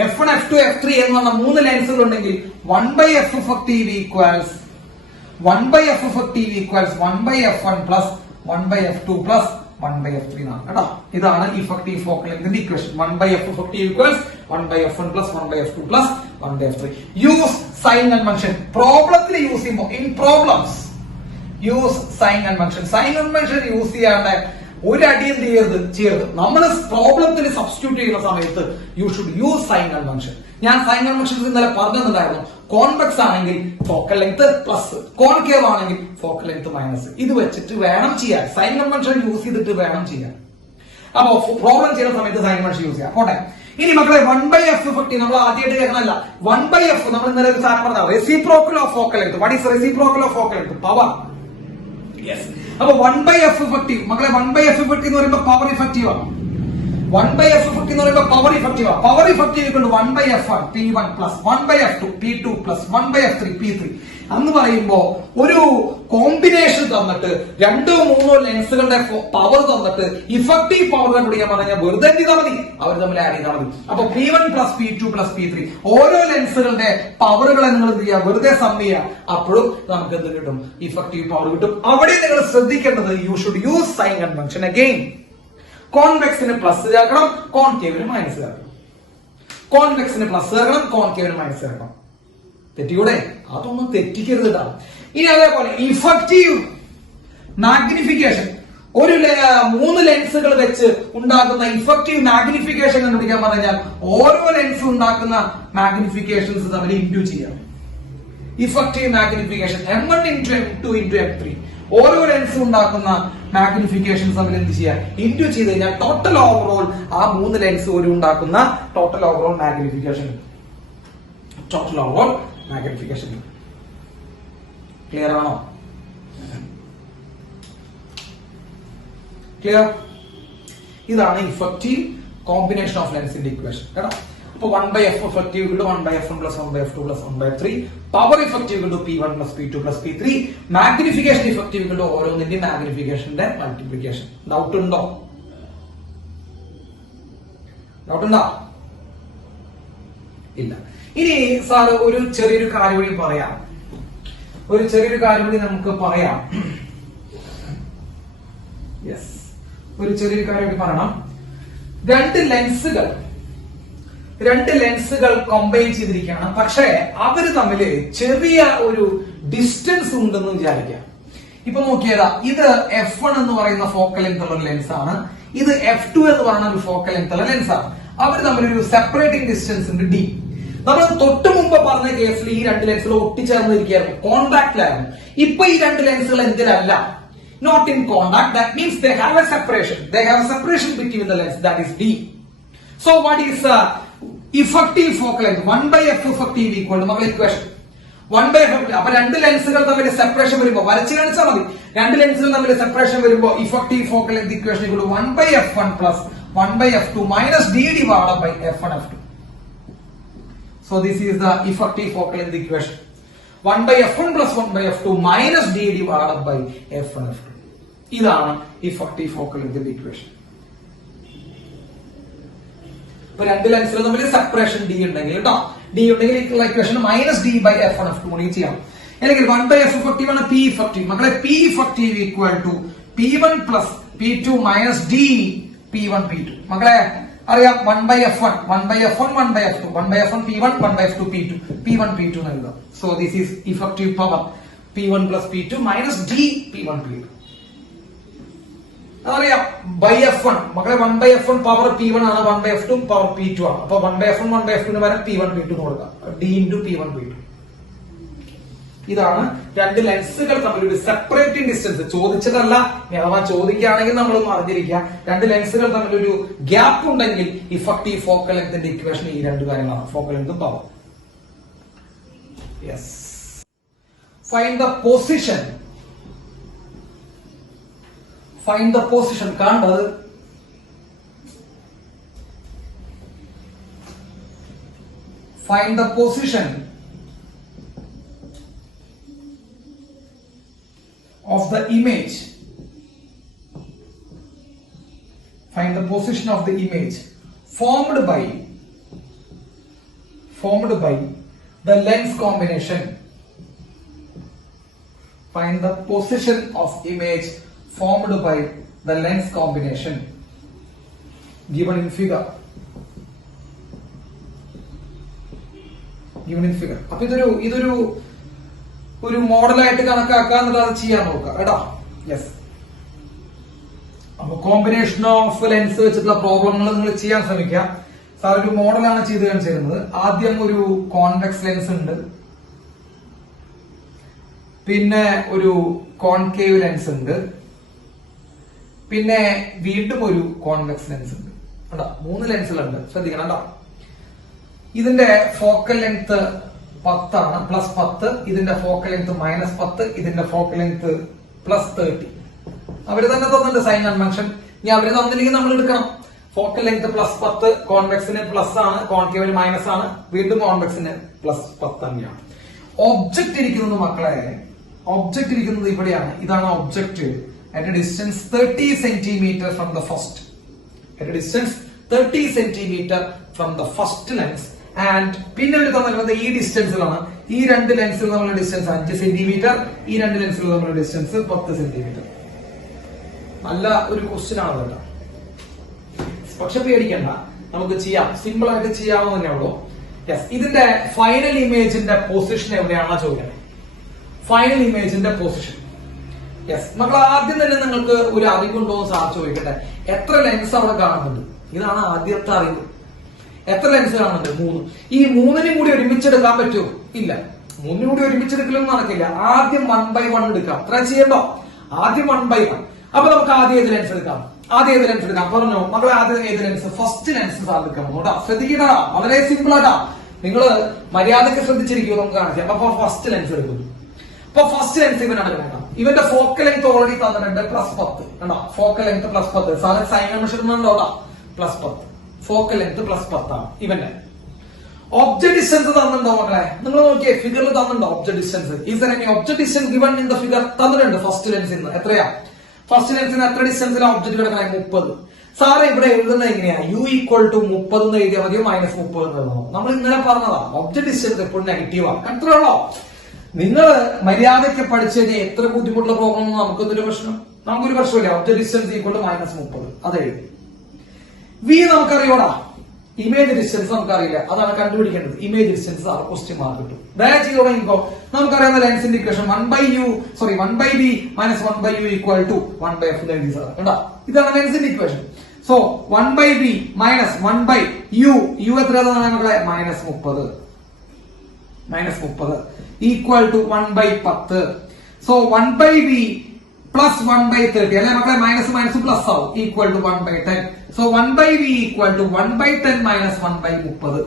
f1 f2 f3 എന്ന് പറഞ്ഞ 3 ലെൻസുകൾ ഉണ്ടെങ്കിൽ 1/f effective equals 1/f1 plus 1/f2 plus 1/f3 എന്നാണ് കേട്ടോ. ഇതാണ് ഇഫക്റ്റീവ് ഫോക്കൽ ലെങ്ത്തിന്റെ equation. 1/f effective equals 1/f1 plus 1/f2 plus 1/f3. Use sign convention. പ്രോബ്ലത്തിൽ യൂസ് ചെയ്യുമ്പോൾ in problems use sign convention. Sign convention use ചെയ്യാണ്ട് ഒരു അടിയും ചെയ്യരുത്. നമ്മൾ പ്രോബ്ലത്തിൽ സബ്സ്റ്റിറ്റ്യൂട്ട് ചെയ്യുന്ന സമയത്ത് you should use sign convention. ഞാൻ സൈൻ കൺവെൻഷൻ ഇന്നലെ പറഞ്ഞിട്ടുണ്ടായിരുന്നു. കോൺവെക്സ് ആണെങ്കിൽ ഫോക്കൽ ലെങ്ത് പ്ലസ്, കോൺകേവ് ആണെങ്കിൽ ഫോക്കൽ ലെങ്ത് മൈനസ്. ഇത് വെച്ചിട്ട് വേണം ചെയ്യാൻ. സൈൻ കൺവെൻഷൻ യൂസ് ചെയ്തിട്ട് വേണം ചെയ്യാൻ. അപ്പോ പ്രോബ്ലം ചെയ്യുന്ന സമയത്ത് സൈൻ കൺവെൻഷൻ യൂസ് ചെയ്യാം. പോട്ടെ. ഇനി മക്കളെ 1/f ഇഫക്റ്റീവ് നമ്മൾ ആദ്യമായിട്ട് കേൾക്കണമല്ല. 1/f നമ്മൾ ഇന്നലെ ഒരു സാധനം പറഞ്ഞ reciprocal of focal length. What is reciprocal of focal length? Power. Yes. അപ്പൊ 1/f ഇഫക്റ്റീവ് മക്കളെ 1/f ഇഫക്റ്റീവ് എന്ന് പറയുമ്പോൾ പവർ ഇഫക്റ്റീവ് ആണ്. 1/f ഇഫക്റ്റീവ് എന്ന് പറയുമ്പോൾ പവർ ഇഫക്റ്റീവ് ആണ്. Power effective 1/f1 P1 plus 1/f2 P2 plus 1/f3 P3 എന്ന് പറയുമ്പോ ഒരു കോമ്പിനേഷൻ തന്നിട്ട് 2-3 ലെൻസുകളുടെ പവർ തന്നിട്ട് ഇഫക്റ്റീവ് പവർ കണ്ടുപിടിക്കാൻ പറഞ്ഞാൽ വെറുതെ ചെയ്താൽ മതി, അവർ തമ്മിൽ ആഡ് ചെയ്താൽ മതി. അപ്പൊ P1 plus P2 plus P3 ഓരോ ലെൻസുകളുടെ പവറുകളെ നിങ്ങൾ എന്ത് ചെയ്യുക? വെറുതെ സം ചെയ്യുക. അപ്പോഴും നമുക്ക് എന്ത് കിട്ടും? ഇഫക്റ്റീവ് പവർ കിട്ടും. അവിടെ നിങ്ങൾ ശ്രദ്ധിക്കേണ്ടത് you should use sign convention. Again കോൺവെക്സിന് പ്ലസ് ചേർക്കണം, കോൺകേവിന് മൈനസ് ചേർക്കണം. കോൺവെക്സിന് പ്ലസ് ചേർക്കണം, കോൺകേവിന് മൈനസ് ചേർക്കണം. തെറ്റിക്കൂടെ? അതൊന്നും തെറ്റിക്കരുത് കേട്ടോ. ഇനി അതേപോലെ ഇഫക്റ്റീവ് മാഗ്നിഫിക്കേഷൻ. ഒരു 3 ലെൻസുകൾ വെച്ച് ഉണ്ടാക്കുന്ന ഇഫക്റ്റീവ് മാഗ്നിഫിക്കേഷൻ കണ്ടുപിടിക്കാൻ പറഞ്ഞാൽ ഓരോ ലെൻസും ഉണ്ടാക്കുന്ന മാഗ്നിഫിക്കേഷൻസ് തമ്മിൽ ഇൻഡ്യൂ ചെയ്യാം. Effective magnification M1 into M2 into M3 ഓരോ ലെൻസും ഉണ്ടാക്കുന്ന മാഗ്നിഫിക്കേഷൻസ് തമ്മിൽ എന്ത് ചെയ്യാം? ഇൻഡ്യൂ ചെയ്ത് കഴിഞ്ഞാൽ ടോട്ടൽ ഓവറോൾ ആ 3 ലെൻസ് ഒരു ഉണ്ടാക്കുന്ന total overall magnification. Total overall magnification clear ആണോ? ക്ലിയർ? ഇതാണ് ഇഫക്റ്റീവ് കോമ്പിനേഷൻ ഓഫ് ലെൻസിന്റെ ഇക്വേഷൻ കേട്ടോ. അപ്പൊ 1/f effective 1/f1 plus 1/f2 plus 1/f3. Power effective P1 plus P2 plus P3. Magnification effective ഓരോന്നിന്റെ മാഗ്നിഫിക്കേഷന്റെ മൾട്ടിപ്ലിക്കേഷൻ. ഡൗട്ട് ഉണ്ടോ? ഇല്ല. ഇനി സാറ് ഒരു ചെറിയൊരു കാര്യം കൂടി പറയാം. നമുക്ക് പറയാം. യെസ്, ഒരു ചെറിയൊരു കാര്യം കൂടി പറയണം. 2 ലെൻസുകൾ കമ്പൈൻ ചെയ്തിരിക്കുകയാണ്. പക്ഷേ അവര് തമ്മിൽ ചെറിയ ഒരു ഡിസ്റ്റൻസ് ഉണ്ടെന്ന് വിചാരിക്കാം. ഇപ്പൊ നോക്കിയതാ, ഇത് f1 എന്ന് പറയുന്ന ഫോക്കൽ ലെങ്ത് ഉള്ള ലെൻസ് ആണ്. ഇത് f2 എന്ന് പറയുന്ന ഒരു ഫോക്കൽ ലെങ്ത് ഉള്ള ലെൻസ് ആണ്. അവർ തമ്മിൽ ഒരു സെപ്പറേറ്റിംഗ് ഡിസ്റ്റൻസ് ഉണ്ട് d. നമ്മൾ തൊട്ട് മുമ്പ് പറഞ്ഞ കേസിൽ ഈ 2 ലെൻസുകൾ ഒട്ടിച്ചേർന്നിരിക്കുകയായിരുന്നു, കോണ്ടാക്റ്റിലായിരുന്നു. ഇപ്പൊ ഈ 2 ലെൻസുകൾ എന്തിനല്ല? Not in contact. That means they have a separation. They have a separation between the lens, that is d. So what is effective focal length? 1/f effective equal നമ്മൾ ഇക്വേഷൻ 1/f. അപ്പൊ 2 ലെൻസുകൾ തമ്മിൽ സെപ്പറേഷൻ വരുമ്പോ വരച്ച് കാണിച്ചാൽ മതി. 2 ലെൻസുകൾ തമ്മിൽ സെപ്പറേഷൻ വരുമ്പോ effective focal length equation 1/f1 plus 1 by f2 minus d divided by f1 f2. So this is the effective focal length equation. 1 by f1 plus 1 by f2 minus d divided by f1 f2. ഇതാണ് effective focal length equation. ഇപ്പൊ രണ്ട് ലെൻസുകൾ തമ്മിൽ separation d ഉണ്ടെങ്കിൽ കേട്ടോ, d ഉണ്ടെങ്കിൽ equation minus d by f1 f2 കൂടി ചെയ്യാം. അല്ലെങ്കിൽ 1 by f effective ആണ് p effective. മക്കളെ p effective equal to p1 plus p2 minus d p1 p2. മക്കളെ അറിയാം 1 by f1 1 by f1 1 by f2 1 by f1 p1 1 by f2 p2 p1 p2 എന്ന് എഴുതാം. So this is effective power p1 plus p2 minus d p1 p2. അതറിയാം by f1 മക്കളെ 1 by f1 power p1 ആണ്, 1 by f2 power p2 ആണ്. അപ്പൊ 1 by f1 1 by f2 ന് പകരം p1 p2 എന്ന് കൊടുക്കാം, d into p1 p2. ഇതാണ് രണ്ട് ലെൻസുകൾ തമ്മിൽ ഒരു സെപ്പറേറ്റിംഗ് ഡിസ്റ്റൻസ്. ചോദിച്ചതല്ല, അഥവാ ചോദിക്കുകയാണെങ്കിൽ നമ്മളൊന്ന് അറിഞ്ഞിരിക്കുക, രണ്ട് ലെൻസുകൾ തമ്മിൽ ഒരു ഗ്യാപ്പ് ഉണ്ടെങ്കിൽ ഇഫക്റ്റീവ് ഫോക്കൽ ലെങ്ത്തിന്റെ ഇക്വേഷൻ ഈ രണ്ട് കാര്യങ്ങളാണ്, ഫോക്കൽ ലെങ്തും power. Yes, find the position. Find the position കാണുന്നത് find the position of the image. Find the position of the image formed by the lens combination. Find the position of image formed by the lens combination given in figure. അപ്പൊ ഇതൊരു ഒരു മോഡലായിട്ട് കണക്കാക്കുക എന്നുള്ളത് അത് ചെയ്യാൻ നോക്കുക കേട്ടോ. യെസ്, അപ്പൊ കോമ്പിനേഷൻ ഓഫ് ലെൻസ് വെച്ചിട്ടുള്ള പ്രോബ്ലങ്ങൾ നിങ്ങൾ ചെയ്യാൻ ശ്രമിക്കുക. സാർ ഒരു മോഡലാണ് ചെയ്ത് കാണിച്ചിരുന്നത്. ആദ്യം ഒരു കോൺവെക്സ് ലെൻസ് ഉണ്ട്, പിന്നെ ഒരു കോൺകേവ് ലെൻസ് ഉണ്ട്, പിന്നെ വീണ്ടും ഒരു കോൺവെക്സ് ലെൻസ് ഉണ്ട് കേട്ടോ. 3 ലെൻസുകളുണ്ട്, ശ്രദ്ധിക്കണം കേട്ടോ. ഇതിന്റെ ഫോക്കൽ ലെങ്ത് 10 ആണ്, പ്ലസ് 10. ഇതിന്റെ ഫോക്കൽ ലെങ്ത് മൈനസ് 10. ഇതിന്റെ ഫോക്കൽ ലെങ്ത് പ്ലസ് 30. അവര് തന്നെ തന്നിട്ടുണ്ട് സൈൻ കൺവെൻഷൻ. ഇനി അവര് തന്നില്ലെങ്കിൽ നമ്മൾ എടുക്കണം. ഫോക്കൽ ലെങ്ത് പ്ലസ് 10, കോൺവെക്സിന് പ്ലസ് ആണ്, കോൺകേവിന് മൈനസ് ആണ്, വീണ്ടും കോൺവെക്സിന് പ്ലസ് 10 തന്നെയാണ്. ഒബ്ജക്ട് ഇരിക്കുന്നത് മക്കളെ, ഒബ്ജക്ട് ഇരിക്കുന്നത് ഇവിടെയാണ്. ഇതാണ് object at a distance 30 centimeter from the first. At a distance 30 centimeter from the first lens. And പിന്നെ ഒരു തന്നിട്ടുള്ളത് ഈ ഡിസ്റ്റൻസിലാണ്. ഈ രണ്ട് ലെൻസുകൾ തമ്മിലുള്ള ഡിസ്റ്റൻസ് 5 സെന്റിമീറ്റർ, ഈ രണ്ട് ലെൻസുകൾ തമ്മിലുള്ള ഡിസ്റ്റൻസ് 10 സെന്റിമീറ്റർ. നല്ല ഒരു ക്വസ്റ്റ്യൻ ആണ് കേട്ടോ, പക്ഷെ പേടിക്കണ്ട, നമുക്ക് ചെയ്യാം, സിമ്പിൾ ആയിട്ട് ചെയ്യാവുന്ന തന്നെ ഉള്ളൂ. യെസ്, ഇതിന്റെ ഫൈനൽ ഇമേജിന്റെ പൊസിഷൻ എവിടെയാണെന്നാ ചോദിക്കണേ. Final ഇമേജിന്റെ position. യെസ്, നമ്മൾ ആദ്യം തന്നെ നിങ്ങൾക്ക് ഒരു അറിവുണ്ടോ സാർ ചോദിക്കട്ടെ, എത്ര ലെൻസ് അവിടെ കാണുന്നുണ്ട്? ഇതാണ് ആദ്യത്തെ അറിവ്. എത്ര ലെൻസ് കാണുന്നുണ്ട്? 3. ഈ 3നും കൂടി ഒരുമിച്ചെടുക്കാൻ പറ്റുമോ? ഇല്ല, 3നും കൂടി ഒരുമിച്ചെടുക്കലൊന്നും നടക്കില്ല. ആദ്യം 1 by 1 എടുക്കാം. അത്ര ചെയ്യണ്ടോ? ആദ്യം 1 by 1. അപ്പൊ നമുക്ക് ആദ്യം ഏത് ലെൻസ് എടുക്കാം? പറഞ്ഞോ മക്കളെ, ആദ്യം ഏത് ലെൻസ്? ഫസ്റ്റ് ലെൻസ് സാർ എടുക്കാം കേട്ടോ. ശ്രദ്ധിക്കട്ടാ, വളരെ സിമ്പിൾ ആട്ടാ. നിങ്ങൾ മര്യാദക്ക് ശ്രദ്ധിച്ചിരിക്കും, നമുക്ക് കാണിച്ചാൽ. അപ്പൊ ഫസ്റ്റ് ലെൻസ് എടുക്കുന്നു. അപ്പൊ ഫസ്റ്റ് ലെൻസ് ഇവനാണ് വേണ്ട. ഇവന്റെ ഫോക്കൽ ലെങ്ത് ഓൾറെഡി തന്നിട്ടുണ്ട് പ്ലസ് 10 കണ്ടോ. Focal length plus 10. Sir sign measurement ഉണ്ടോടാ? പ്ലസ് 10. ഫോക്കൽ ലെങ്ത് പ്ലസ് 10 ആണ് ഇവന്റെ. ഒബ്ജക്ട് ഡിസ്റ്റൻസ് തന്നിട്ടുണ്ടോ മക്കളെ? നിങ്ങൾ നോക്കിയേ, ഫിഗറിൽ തന്നിട്ടുണ്ടോ object distance? Is there any object distance given in the figure? തന്നിട്ടുണ്ട്. ഫസ്റ്റ് ലെൻസിൽ എത്രയാ? ഫസ്റ്റ് ലെൻസിന് എത്ര ഡിസ്റ്റൻസിലാണ് ഒബ്ജക്ട് കിടക്കണേ? 30. സാറ് ഇവിടെ എഴുതുന്നത് എങ്ങനെയാ? u ഈക്വൽ ടു 30 എന്ന് എഴുതിയാൽ മതിയോ മൈനസ് 30 എന്ന് എഴുതണോ? നമ്മൾ ഇന്നലെ പറഞ്ഞതാ, ഒബ്ജക്ട് ഡിസ്റ്റൻസ് എപ്പോഴും നെഗറ്റീവാണ്. അത്രയുള്ളോ? നിങ്ങൾ മര്യാദയ്ക്ക് പഠിച്ചു കഴിഞ്ഞാൽ എത്ര ബുദ്ധിമുട്ടുള്ള പ്രോബ്ലം നമുക്കൊരു പ്രശ്നമില്ല. Object distance equal to minus 30 അത് എഴുതി. വി നമുക്കറിയോടാ, ഇമേജ് ഡിസ്റ്റൻസ് നമുക്കറിയില്ല, അതാണ് കണ്ടുപിടിക്കേണ്ടത്. ഇമേജ് ഡിസ്റ്റൻസ് ആ ക്വസ്റ്റ്യൻ മാർക്ക് കിട്ടും. ദയവ് ചെയ്ത് തുടങ്ങിക്കോ. നമുക്കറിയാവുന്ന ലെൻസിന്റെ equation 1 by b minus 1 by u equal to 1 by f എന്ന് എഴുതി സാർ കണ്ടോ. ഇതാണ് ലെൻസിന്റെ equation. So 1 by b minus 1 by u എത്രയാണ് മക്കളെ? Minus 30 equal to 1 by 10. So 1 by b plus 1 by 30 അല്ലെ മക്കളെ? മൈനസ് മൈനസ് പ്ലസ് ആവും, equal to 1 by 10. So 1 by b equal to 1 by 10 minus 1 by 30.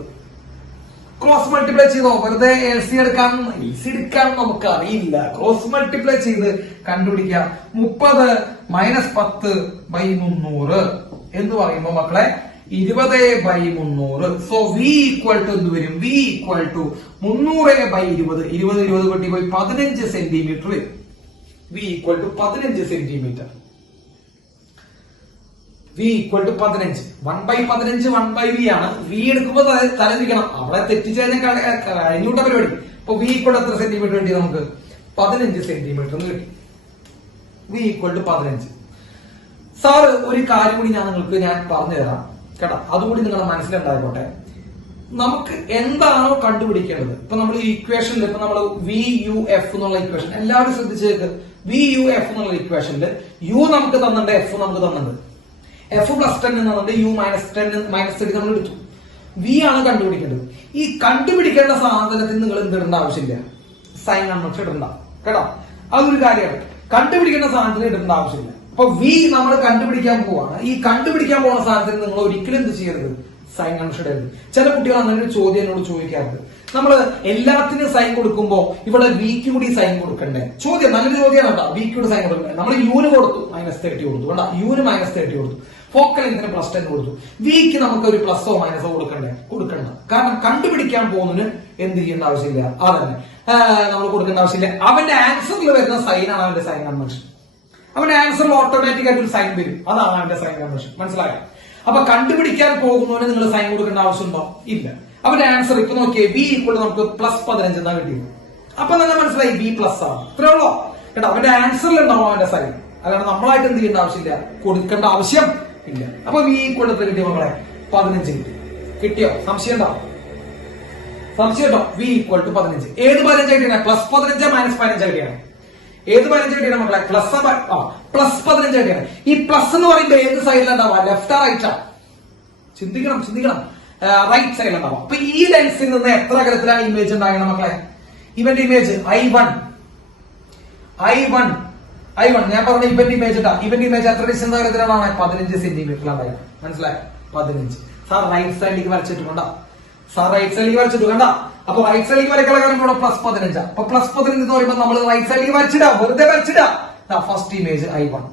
Cross multiply ചെയ്തോ? വെറുതെ L C എടുക്കാൻ നമുക്ക് അറിയില്ല. ക്രോസ് മൾട്ടിപ്ലൈ ചെയ്ത് കണ്ടുപിടിക്കാം. 30 മൈനസ് 10 by 300 എന്ന് പറയുമ്പോൾ മക്കളെ 20/300. സോ വി ഈക്വൽ ടു എന്ത് വരും? V equal to 300/20. 20 കൊട്ടി പോയി 15 സെന്റിമീറ്റർ വരും. V equal to 15 centimetre. V equal to 15. 1/15 1/v ആണ്. വി എടുക്കുമ്പോൾ തലതിരിക്കണം. അവിടെ തെറ്റിച്ച് കഴിഞ്ഞാൽ കഴിഞ്ഞൂട്ട പരിപാടി. അപ്പൊ വി ഈക്വൽ എത്ര സെന്റിമീറ്റർ കിട്ടി നമുക്ക്? 15 സെന്റിമീറ്റർ എന്ന് കിട്ടി. V equal to 15. സാറ് ഒരു കാര്യം കൂടി ഞാൻ പറഞ്ഞു തരാം കേട്ടോ, അതുകൂടി നിങ്ങളുടെ മനസ്സിലുണ്ടായിക്കോട്ടെ. നമുക്ക് എന്താണോ കണ്ടുപിടിക്കേണ്ടത്, ഇപ്പൊ നമ്മൾ ഈ ഇക്വേഷനിൽ ഇപ്പൊ നമ്മൾ വി യു എഫ് എന്നുള്ള ഇക്വേഷൻ എല്ലാവരും ശ്രദ്ധിച്ചേക്ക്. വി യു എഫ് എന്നുള്ള ഇക്വേഷനിൽ യു നമുക്ക് തന്നിട്ടുണ്ട്, എഫ് നമുക്ക് തന്നിട്ടുണ്ട്. എഫ് പ്ലസ് 10 എന്നുണ്ട്, യു -10 -30 നമ്മൾ എടുത്തു. വി ആണ് കണ്ടുപിടിക്കേണ്ടത്. ഈ കണ്ടുപിടിക്കേണ്ട സാധനത്തിന് നിങ്ങൾ എന്തിടേണ്ട ആവശ്യമില്ല, സൈൻ കൺവെൻഷൻ ഇടണ്ട കേട്ടോ. അതൊരു കാര്യമാണ്. കണ്ടുപിടിക്കേണ്ട സാധനത്തിന് ഇടേണ്ട ആവശ്യമില്ല. അപ്പൊ വി നമ്മൾ കണ്ടുപിടിക്കാൻ പോവാണ്. ഈ കണ്ടുപിടിക്കാൻ പോകുന്ന സാധനത്തിന് നിങ്ങൾ ഒരിക്കലും എന്ത് ചെയ്യരുത്, സൈൻ കൺവെൻഷൻ ഇടരുത്. ചില കുട്ടികൾ അങ്ങനെ ഒരു ചോദ്യം എന്നോട് ചോദിക്കാറുണ്ട്, നമ്മൾ എല്ലാത്തിനും സൈൻ കൊടുക്കുമ്പോ ഇവിടെ വിക്ക് കൂടി സൈൻ കൊടുക്കണ്ടേ? ചോദ്യം നല്ലൊരു ചോദ്യമാണ് കേട്ടോ. വിക്ക് കൂടി സൈൻ കൊടുക്കണ്ടേ? നമ്മൾ യൂന് കൊടുത്തു -30 കൊടുത്തു കേട്ടോ, യൂന് -30 കൊടുത്തു. ഫോക്കൽ ലെങ്തിന് +10 കൊടുത്തു. വിക്ക് നമുക്ക് ഒരു പ്ലസോ മൈനസോ കൊടുക്കണ്ട. കാരണം കണ്ടുപിടിക്കാൻ പോകുന്നതിന് എന്ത് ചെയ്യേണ്ട ആവശ്യമില്ല, അതന്നെ നമ്മൾ കൊടുക്കേണ്ട ആവശ്യമില്ല. അവന്റെ ആൻസറിൽ വരുന്ന സൈനാണ് അവന്റെ സൈൻ കൺവെൻഷൻ. അവന്റെ ആൻസറിൽ ഓട്ടോമാറ്റിക് ആയിട്ട് ഒരു സൈൻ വരും, അതാണ് അവന്റെ സൈൻ കൺവെൻഷൻ. മനസ്സിലായോ? അപ്പൊ കണ്ടുപിടിക്കാൻ പോകുന്നവന് നിങ്ങൾ സൈൻ കൊടുക്കേണ്ട ആവശ്യമുണ്ടോ? ഇല്ല. അവന്റെ ആൻസർ ഇപ്പൊ നോക്കിയേ, ബി ഈക്വൽ നമുക്ക് +15 എന്നാ കിട്ടിയത്. അപ്പൊ തന്നെ മനസ്സിലായി ബി പ്ലസ് ആണ്. ഇത്രേ ഉള്ളോ കേട്ടോ. അവന്റെ ആൻസറിൽ ഉണ്ടാവും അവന്റെ സൈൻ, അല്ലാണ്ട് നമ്മളായിട്ട് എന്ത് ചെയ്യേണ്ട ആവശ്യമില്ല, കൊടുക്കേണ്ട ആവശ്യം ഇല്ല. അപ്പൊ ബി ഈക്വൽ കിട്ടിയ മക്കളെ 15 കിട്ടിയോ? സംശയം ഉണ്ടോ? V equal to 15. ഏത് 15 കിട്ടിയാണ്? +15 -15 കിട്ടിയാണ്. ഏത് 15 കിട്ടിയാണ് മക്കളെ? +15 കിട്ടിയാണ്. ഈ പ്ലസ് എന്ന് പറയുമ്പോൾ ഏത് സൈഡിലുണ്ടാവുക? ലെഫ്റ്റ് റൈറ്റാ? ചിന്തിക്കണം. റൈറ്റ് സൈഡിലുണ്ടാവും. അപ്പൊ ഈ ലെൻസിൽ നിന്ന് എത്ര അകലത്തിലാണ് ഇമേജ് ഉണ്ടാകണം മക്കളെ? ഇവന്റെ ഇമേജ് I1 ഞാൻ പറഞ്ഞ ഇവന്റെ ഇമേജ് ഇട്ടാ. ഇവന്റെ ഇമേജ് എത്ര ഡിസ്റ്റൻസ് അകലത്തിലാണ്? 15 സെന്റിമീറ്ററിലാണ്. മനസ്സിലായോ? 15. സാർ റൈറ്റ് സൈഡിലേക്ക് വരച്ചിട്ടുണ്ടോ? കണ്ട. അപ്പൊ റൈറ്റ് സൈഡിലേക്ക് വരയ്ക്കുള്ള കാര്യം ഇവിടെ +15. അപ്പൊ +15 എന്ന് പറയുമ്പോൾ നമ്മൾ റൈറ്റ് സൈഡിലേക്ക് വരച്ചിടാ, വെറുതെ വരച്ചിടാ. First image I1.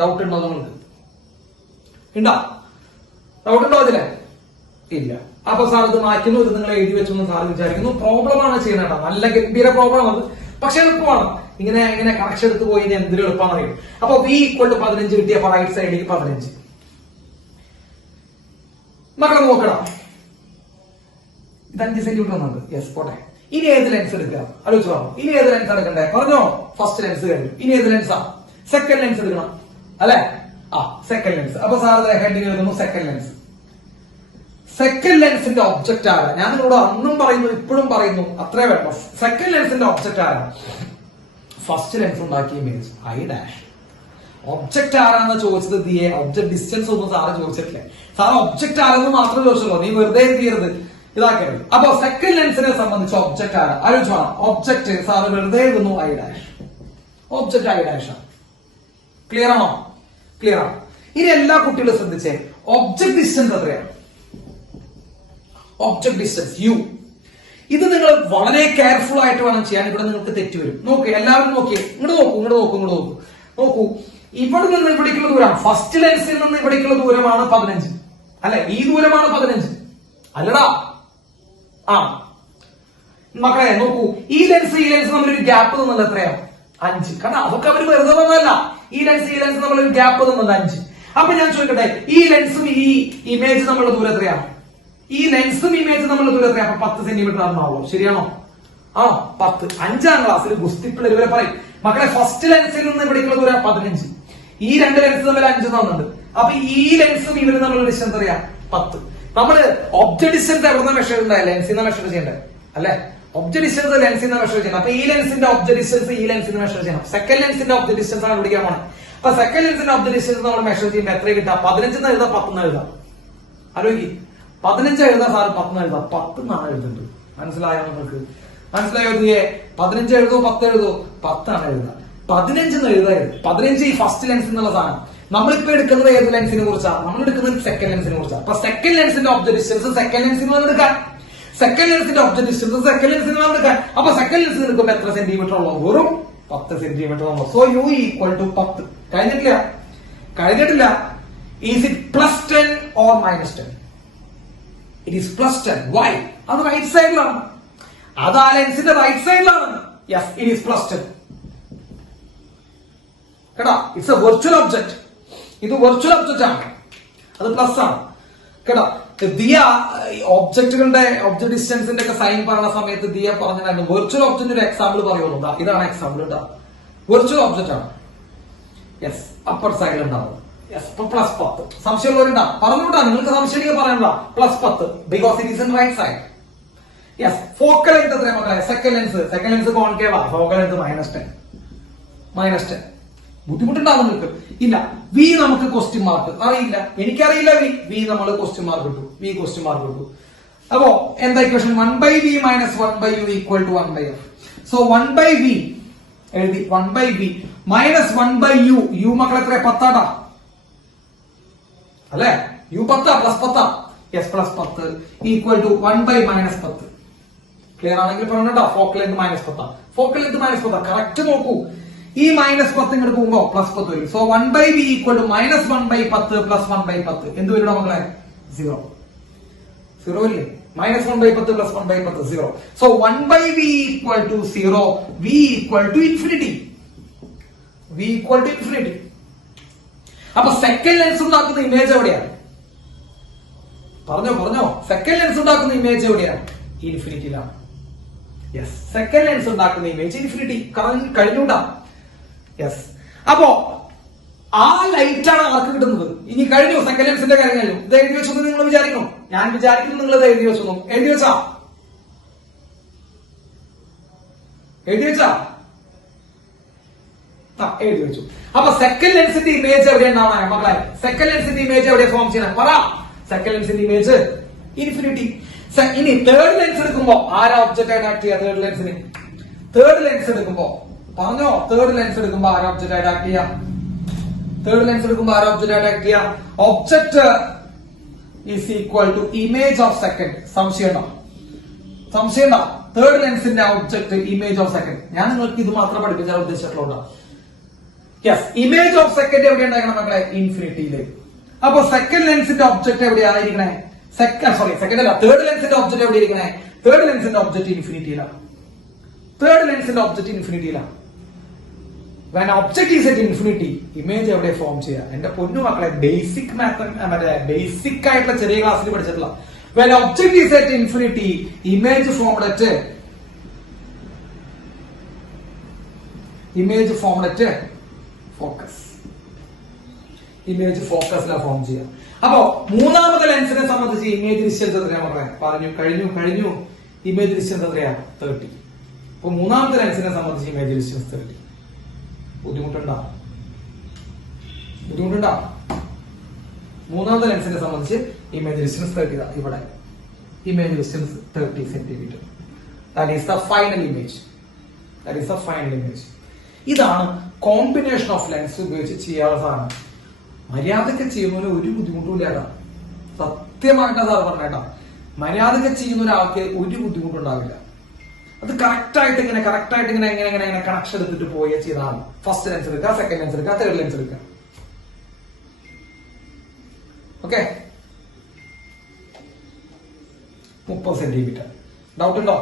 ഡൗട്ട് ഉണ്ടോ നിങ്ങൾക്ക്? ഡൗട്ട് ഉണ്ടോ അതിലെ? ഇല്ല. അപ്പൊ സാർ ഇത് മാറ്റുന്നു, ഇത് നിങ്ങൾ എഴുതി വെച്ചെന്ന് സാർ വിചാരിക്കുന്നു. പ്രോബ്ലമാണ് ചെയ്യണേട്ടാ, നല്ല ഗംഭീര പ്രോബ്ലം അത്. പക്ഷെ എളുപ്പമാണ്. ഇങ്ങനെ കണക്ഷൻ എടുത്ത് പോയി എന്തൊരു എളുപ്പമാണ് അറിയും. അപ്പൊ വി ഈക്വൽ ടു 15 കിട്ടിയപ്പോ റൈറ്റ് സൈഡിലേക്ക് 15. മക്കളെ നോക്കണം, ഇത് 5 സെന്റിമീറ്റർ വന്നത്. യെസ്, പോട്ടെ. ഇനി ഏത് ലെൻസ് എടുക്കുക? ആലോചിച്ചു പറഞ്ഞു. ഇനി ഏത് ലെൻസ് എടുക്കണ്ടേ? പറഞ്ഞോ, ഫസ്റ്റ് ലെൻസ് കഴിഞ്ഞു. ഇനി ഏത് ലെൻസാ? സെക്കൻഡ് ലെൻസ് എടുക്കണം അല്ലെ? Second lens. അപ്പൊ സാർ ഹെഡിങ് എഴുതുന്നു സെക്കൻഡ് ലെൻസ്. സെക്കൻഡ് ലെൻസിന്റെ ഒബ്ജക്റ്റ് ആരാ? ഞാൻ നിങ്ങളോട് അന്നും പറയുന്നു, ഇപ്പോഴും പറയുന്നു, അത്രേ വേണം. സെക്കൻഡ് ലെൻസിന്റെ ഒബ്ജക്റ്റ് ആരാ? ഫസ്റ്റ് ലെൻസ് ഉണ്ടാക്കിയ ഇമേജ് I'. ഒബ്ജക്റ്റ് ആരാന്ന് ചോദിച്ചത് ദിയെ. ഒബ്ജക്ട് ഡിസ്റ്റൻസ് ഒന്നും സാറ് ചോദിച്ചിട്ടില്ലേ. സാർ ഒബ്ജക്റ്റ് ആരെന്ന് മാത്രമേ ചോദിച്ചുള്ളൂ. നീ വെറുതെ എഴുതിയത് ഇതാക്കരുത്. അപ്പൊ സെക്കൻഡ് ലെൻസിനെ സംബന്ധിച്ച് ഒബ്ജക്റ്റ് ആരാ? ആലോചിച്ചു വേണം. ഒബ്ജക്ട് സാറ് വെറുതെ എഴുതുന്നു I'. Object I'. ക്ലിയർ ആണോ? ക്ലിയർ ആണ്. ഇനി എല്ലാ കുട്ടികളും ശ്രദ്ധിച്ചേ, ഒബ്ജക്ട് ഡിസ്റ്റൻസ് എത്രയാണ്? Object distance U. ഇത് നിങ്ങൾ വളരെ കെയർഫുൾ ആയിട്ട് വേണം ചെയ്യാൻ. ഇവിടെ നിങ്ങൾക്ക് തെറ്റ് വരും. നോക്ക്, എല്ലാവരും നോക്കിയേ. ഇങ്ങോട്ട് നോക്കൂ. ഇവിടെ നിന്ന് ഇവിടേക്കുള്ള ദൂരം, ഫസ്റ്റ് ലെൻസിൽ നിന്ന് ഇവിടേക്കുള്ള ദൂരമാണ് 15 അല്ലെ? ഈ ദൂരമാണ് 15 അല്ലടാ? മക്കളെ നോക്കൂ, ഈ ലെൻസ് നമ്മളൊരു ഗ്യാപ്പ് തന്നത് എത്രയാണ്? 5. കാരണം അതൊക്കെ അവർ വെറുതെ തന്നതല്ല. ഈ ലെൻസ് നമ്മളൊരു ഗ്യാപ്പ് തന്നത് 5. അപ്പൊ ഞാൻ ചോദിക്കട്ടെ, ഈ ലെൻസും ഈ ഇമേജ് നമ്മളുടെ ദൂരം എത്രയാണ്? ഈ ലെൻസും ഇമേജ് നമ്മളുടെ ദൂരം എത്രയാണ്? 10 സെന്റിമീറ്റർ ആണെന്നാവോ? ശരിയാണോ? 10. 5ാം ക്ലാസ്സിൽ ഗുസ്തിപ്പിള്ളേർ ഇവരെ പറയും, മക്കളെ ഫസ്റ്റ് ലെൻസിൽ നിന്ന് ഇവിടേക്കുള്ള ദൂരം 15. ഈ 2 ലെൻസ് തമ്മിൽ 5 തന്നുണ്ട്. അപ്പൊ ഈ ലെൻസും ഇവരും തമ്മിലുള്ള ഡിസ്റ്റൻസ് അറിയാം 10. നമ്മള് ഒബ്ജക്ട് ഡിസ്റ്റൻസ് എവിടെ മെഷർ ഉണ്ടായ? ലെൻസിൽ നിന്ന് മെഷർ ചെയ്യണ്ടേ അല്ലെ? ഒബ്ജക്ട് ഡിസ്റ്റൻസ് ലെൻസിൽ നിന്ന് മെഷർ ചെയ്യണം. അപ്പൊ ഈ ലെൻസിന്റെ ഒബ്ജക്ട് ഡിസ്റ്റൻസ് ഈ ലെൻസിന് മെഷർ ചെയ്യണം. സെക്കൻഡ് ലെൻസിന്റെ ഒബ്ജക്ട് ഡിസ്റ്റൻസ് ആണ് പിടിക്കാൻ പോണത്. അപ്പൊ സെക്കൻഡ് ലെൻസിന്റെ ഒബ്ജക്ട് ഡിസ്റ്റൻസ് നമ്മൾ മെഷർ ചെയ്യുമ്പോൾ എത്ര കിട്ടാം? 15 എഴുതാം, 10 എഴുതാം. ആലോചിക്ക്, 15 എഴുതാം സാർ, 10 എഴുതാം. 10 എന്നാണ് എഴുതുന്നത്. മനസ്സിലായോ നിങ്ങൾക്ക്? മനസ്സിലായോ? 15 എഴുതോ 10 എഴുതോ? 10 ആണ് എഴുതുക. 15 എഴുതായിരുന്നു. 15 ഈ ഫസ്റ്റ് ലെൻസ് എന്നുള്ള സാധനം. നമ്മളിപ്പോ എടുക്കുന്നത് ഏത് ലെൻസിനെ കുറിച്ചാണ്? നമ്മൾ എടുക്കുന്നത് സെക്കൻഡ് ലെൻസിനെ കുറിച്ചാണ്. അപ്പൊ സെക്കൻഡ് ലെൻസിന്റെ ഒബ്ജക്ട് ഡിസ്റ്റൻസ് സെക്കൻഡ് ലെൻസിന് നമ്മൾ എടുക്കാൻ, സെക്കൻഡ് ലെൻസിന്റെ ഒബ്ജക്ട് ഡിസ്റ്റൻസ് സെക്കൻഡ് ലെൻസിന് നമ്മൾ എടുക്കാൻ. അപ്പൊ സെക്കൻഡ് ലെൻസിന് എടുക്കുമ്പോൾ എത്ര സെന്റിമീറ്റർ ഉള്ളൂ? വെറും 10 സെന്റിമീറ്റർ ഉള്ളൂ. So U equal to 10. കഴിഞ്ഞിട്ടില്ല. Is it plus 10 or minus 10? It is plus 10. Why? അത് റൈറ്റ് സൈഡിലാണ്. അത് ആ ലെൻസിന്റെ റൈറ്റ് സൈഡിലാണ്. Yes, it is plus 10. കേട്ടാ, ഇറ്റ്സ് എ വെർച്വൽ ഒബ്ജക്ട്. ഇത് വെർച്വൽ ഒബ്ജക്റ്റ് ആണ്, അത് പ്ലസ് ആണ്. കേട്ടാ, ദിയ ഒബ്ജക്റ്റുകളുടെ ഒബ്ജക്ട് ഡിസ്റ്റൻസിന്റെ ഒക്കെ സൈൻ പറയുന്ന സമയത്ത് ദിയ പറഞ്ഞിട്ടുണ്ടായിരുന്നു വെർച്വൽ ഒബ്ജക്റ്റിന്റെ ഒരു എക്സാമ്പിൾ പറയുള്ളൂ. ഇതാണ് എക്സാമ്പിൾ കേട്ടോ, വെർച്വൽ ഒബ്ജക്റ്റ് ആണ്. യെസ്, അപ്പർ സൈഡിൽ ഉണ്ടാവും. Yes, plus 10. സംശയമുള്ളവരുണ്ടാവും, പറഞ്ഞുകൊണ്ടാ, നിങ്ങൾക്ക് സംശയം പറയണ്ട. Plus 10 because it is in right side. Yes, focal length എത്രയാ മക്കളെ? സെക്കൻഡ് ലെൻസ് കോൺകേവാ, ഫോക്കൽ ലെങ്ത് -10. ബുദ്ധിമുട്ടുണ്ടാവും നിങ്ങൾക്ക്? ഇല്ല. വി നമുക്ക് ക്വസ്റ്റ്യൻ മാർക്ക് അറിയില്ല, എനിക്കറിയില്ല. വി നമ്മൾ ക്വസ്റ്റ്യൻ മാർക്ക് കിട്ടും. അപ്പോ എന്താ equation? 1/v - 1/u = 1/f. So 1/v എഴുതി, 1/v - 1/u. u മക്കളെ എത്ര? 10 അല്ലെ? u 10 plus 10. Yes, plus 10 = 1/-10. Clear ആണെങ്കിൽ പറഞ്ഞോ. Focal length -10. Focal length -10 correct നോക്കൂ. ഈ -10 ഇങ്ങോട്ട് പോകുമ്പോ പ്ലസ് 10 വരും. So 1/v = -1/10 plus 1/10. എന്ത് വരും മക്കളെ? 0. 0 ഇല്ലേ? -1/10 plus 1/10 0. So 1/v = 0. v = infinity. അപ്പൊ സെക്കൻഡ് ലെൻസ് ഉണ്ടാക്കുന്ന ഇമേജ് എവിടെയാണ്? പറഞ്ഞോ. സെക്കൻഡ് ലെൻസ് ഉണ്ടാക്കുന്ന ഇമേജ് എവിടെയാണ്? ഇൻഫിനിറ്റിയിലാണ്. യെസ്, സെക്കൻഡ് ലെൻസ് ഉണ്ടാക്കുന്ന ഇമേജ് ഇൻഫിനിറ്റി കഴിഞ്ഞുണ്ടാ. യെസ്, അപ്പോ ആ ലൈറ്റ് ആണ് ആർക്ക് കിട്ടുന്നത്? ഇനി കഴിഞ്ഞു, സെക്കൻഡ് ലെൻസിന്റെ കാര്യം കഴിഞ്ഞു. ഇത് എഴുതി വെച്ചു നിങ്ങൾ വിചാരിക്കണം? ഞാൻ വിചാരിക്കുന്നു നിങ്ങൾ ഇത് എഴുതി വെച്ചു. എഴുതി വെച്ചാ എഴുതി വെച്ചു. അപ്പൊ സെക്കൻഡ് ലെൻസിന്റെ ഇമേജ് എവിടെയുണ്ടാവണേ മക്കളെ? സെക്കൻഡ് ലെൻസിന്റെ ഇമേജ് എവിടെ ഫോം ചെയ്യണം? പറ. സെക്കൻഡ് ലെൻസിന്റെ ഇമേജ് ഇൻഫിനിറ്റി. ഇനി തേർഡ് ലെൻസ് എടുക്കുമ്പോ ആരാ ഒബ്ജക്റ്റ് ആയിട്ട് ആക്ട് ചെയ്യുക? തേർഡ് ലെൻസ് എടുക്കുമ്പോ പറഞ്ഞോ. തേർഡ് ലെൻസ് എടുക്കുമ്പോ ആരാ ഒബ്ജക്റ്റ് ആയിട്ട് ആക്ട് ചെയ്യുക? Object is equal to image of second. സംശയം തേർഡ് ലെൻസിന്റെ ഒബ്ജക്ട് ഇമേജ് ഓഫ് സെക്കൻഡ്. ഞാൻ നിങ്ങൾക്ക് ഇത് മാത്രം പഠിപ്പിച്ചാൽ ഉദ്ദേശിച്ചിട്ടുള്ള. യെസ്, ഇമേജ് ഓഫ് സെക്കൻഡ് എവിടെ ഉണ്ടാക്കണം മക്കളെ? ഇൻഫിനിറ്റിയിലേക്ക്. അപ്പൊ സെക്കൻഡ് ലെൻസിന്റെ ഒബ്ജക്ട് എവിടെയായിരിക്കണേ? സെക്കൻഡ് അല്ല, തേർഡ് ലെൻസിന്റെ ഒബ്ജക്ട് എവിടെ ഇരിക്കണേ? തേർഡ് ലെൻസിന്റെ ഒബ്ജക്ട് ഇൻഫിനിറ്റിയിലാണ്. When object is at infinity, image എവിടെ ഫോം ചെയ്യാം? എന്റെ പൊന്നു മക്കളെ, ബേസിക് ആയിട്ടുള്ള ചെറിയ ക്ലാസ്സിൽ പഠിച്ചിട്ടുള്ള. When object is at infinity, image formed at focus. Form ചെയ്യാം. അപ്പോ മൂന്നാമത്തെ ലെൻസിനെ സംബന്ധിച്ച് ഇമേജ് ഡിസ്റ്റൻസ് എത്രയാ മക്കളെ? കഴിഞ്ഞു. ഇമേജ് ഡിസ്റ്റൻസ് എത്രയാ? 30. അപ്പൊ മൂന്നാമത്തെ ലെൻസിനെ സംബന്ധിച്ച് ഇമേജ് ഡിസ്റ്റൻസ് 30. ബുദ്ധിമുട്ടുണ്ടോ? മൂന്നാമത്തെ ലെൻസിനെ സംബന്ധിച്ച് ഇമേജ് ഡിസ്റ്റൻസ് 30. ഇവിടെ image distance 30 centimetre. That is the final image. ഇതാണ് കോമ്പിനേഷൻ ഓഫ് ലെൻസ് ഉപയോഗിച്ച് ചെയ്യാനുള്ള സാധനം. മര്യാദക്ക് ചെയ്യുന്നതിന് ഒരു ബുദ്ധിമുട്ടും ഇല്ലാട്ടാ. സത്യമായിട്ടാ സാർ പറഞ്ഞേട്ടാ, മര്യാദക്ക് ചെയ്യുന്ന ഒരാൾക്ക് ഒരു ബുദ്ധിമുട്ടുണ്ടാവില്ല. അത് കറക്റ്റായിട്ട് ഇങ്ങനെ കണക്ഷൻ എടുത്തിട്ട് പോയ ചെയ്താണ്. ഫസ്റ്റ് ലെൻസ് എടുക്കുക, സെക്കൻഡ് ലെൻസ് എടുക്കുക, തേർഡ് ലെൻസ് എടുക്കുക. Okay, 30 centimetre. ഡൗട്ട് ഉണ്ടോ?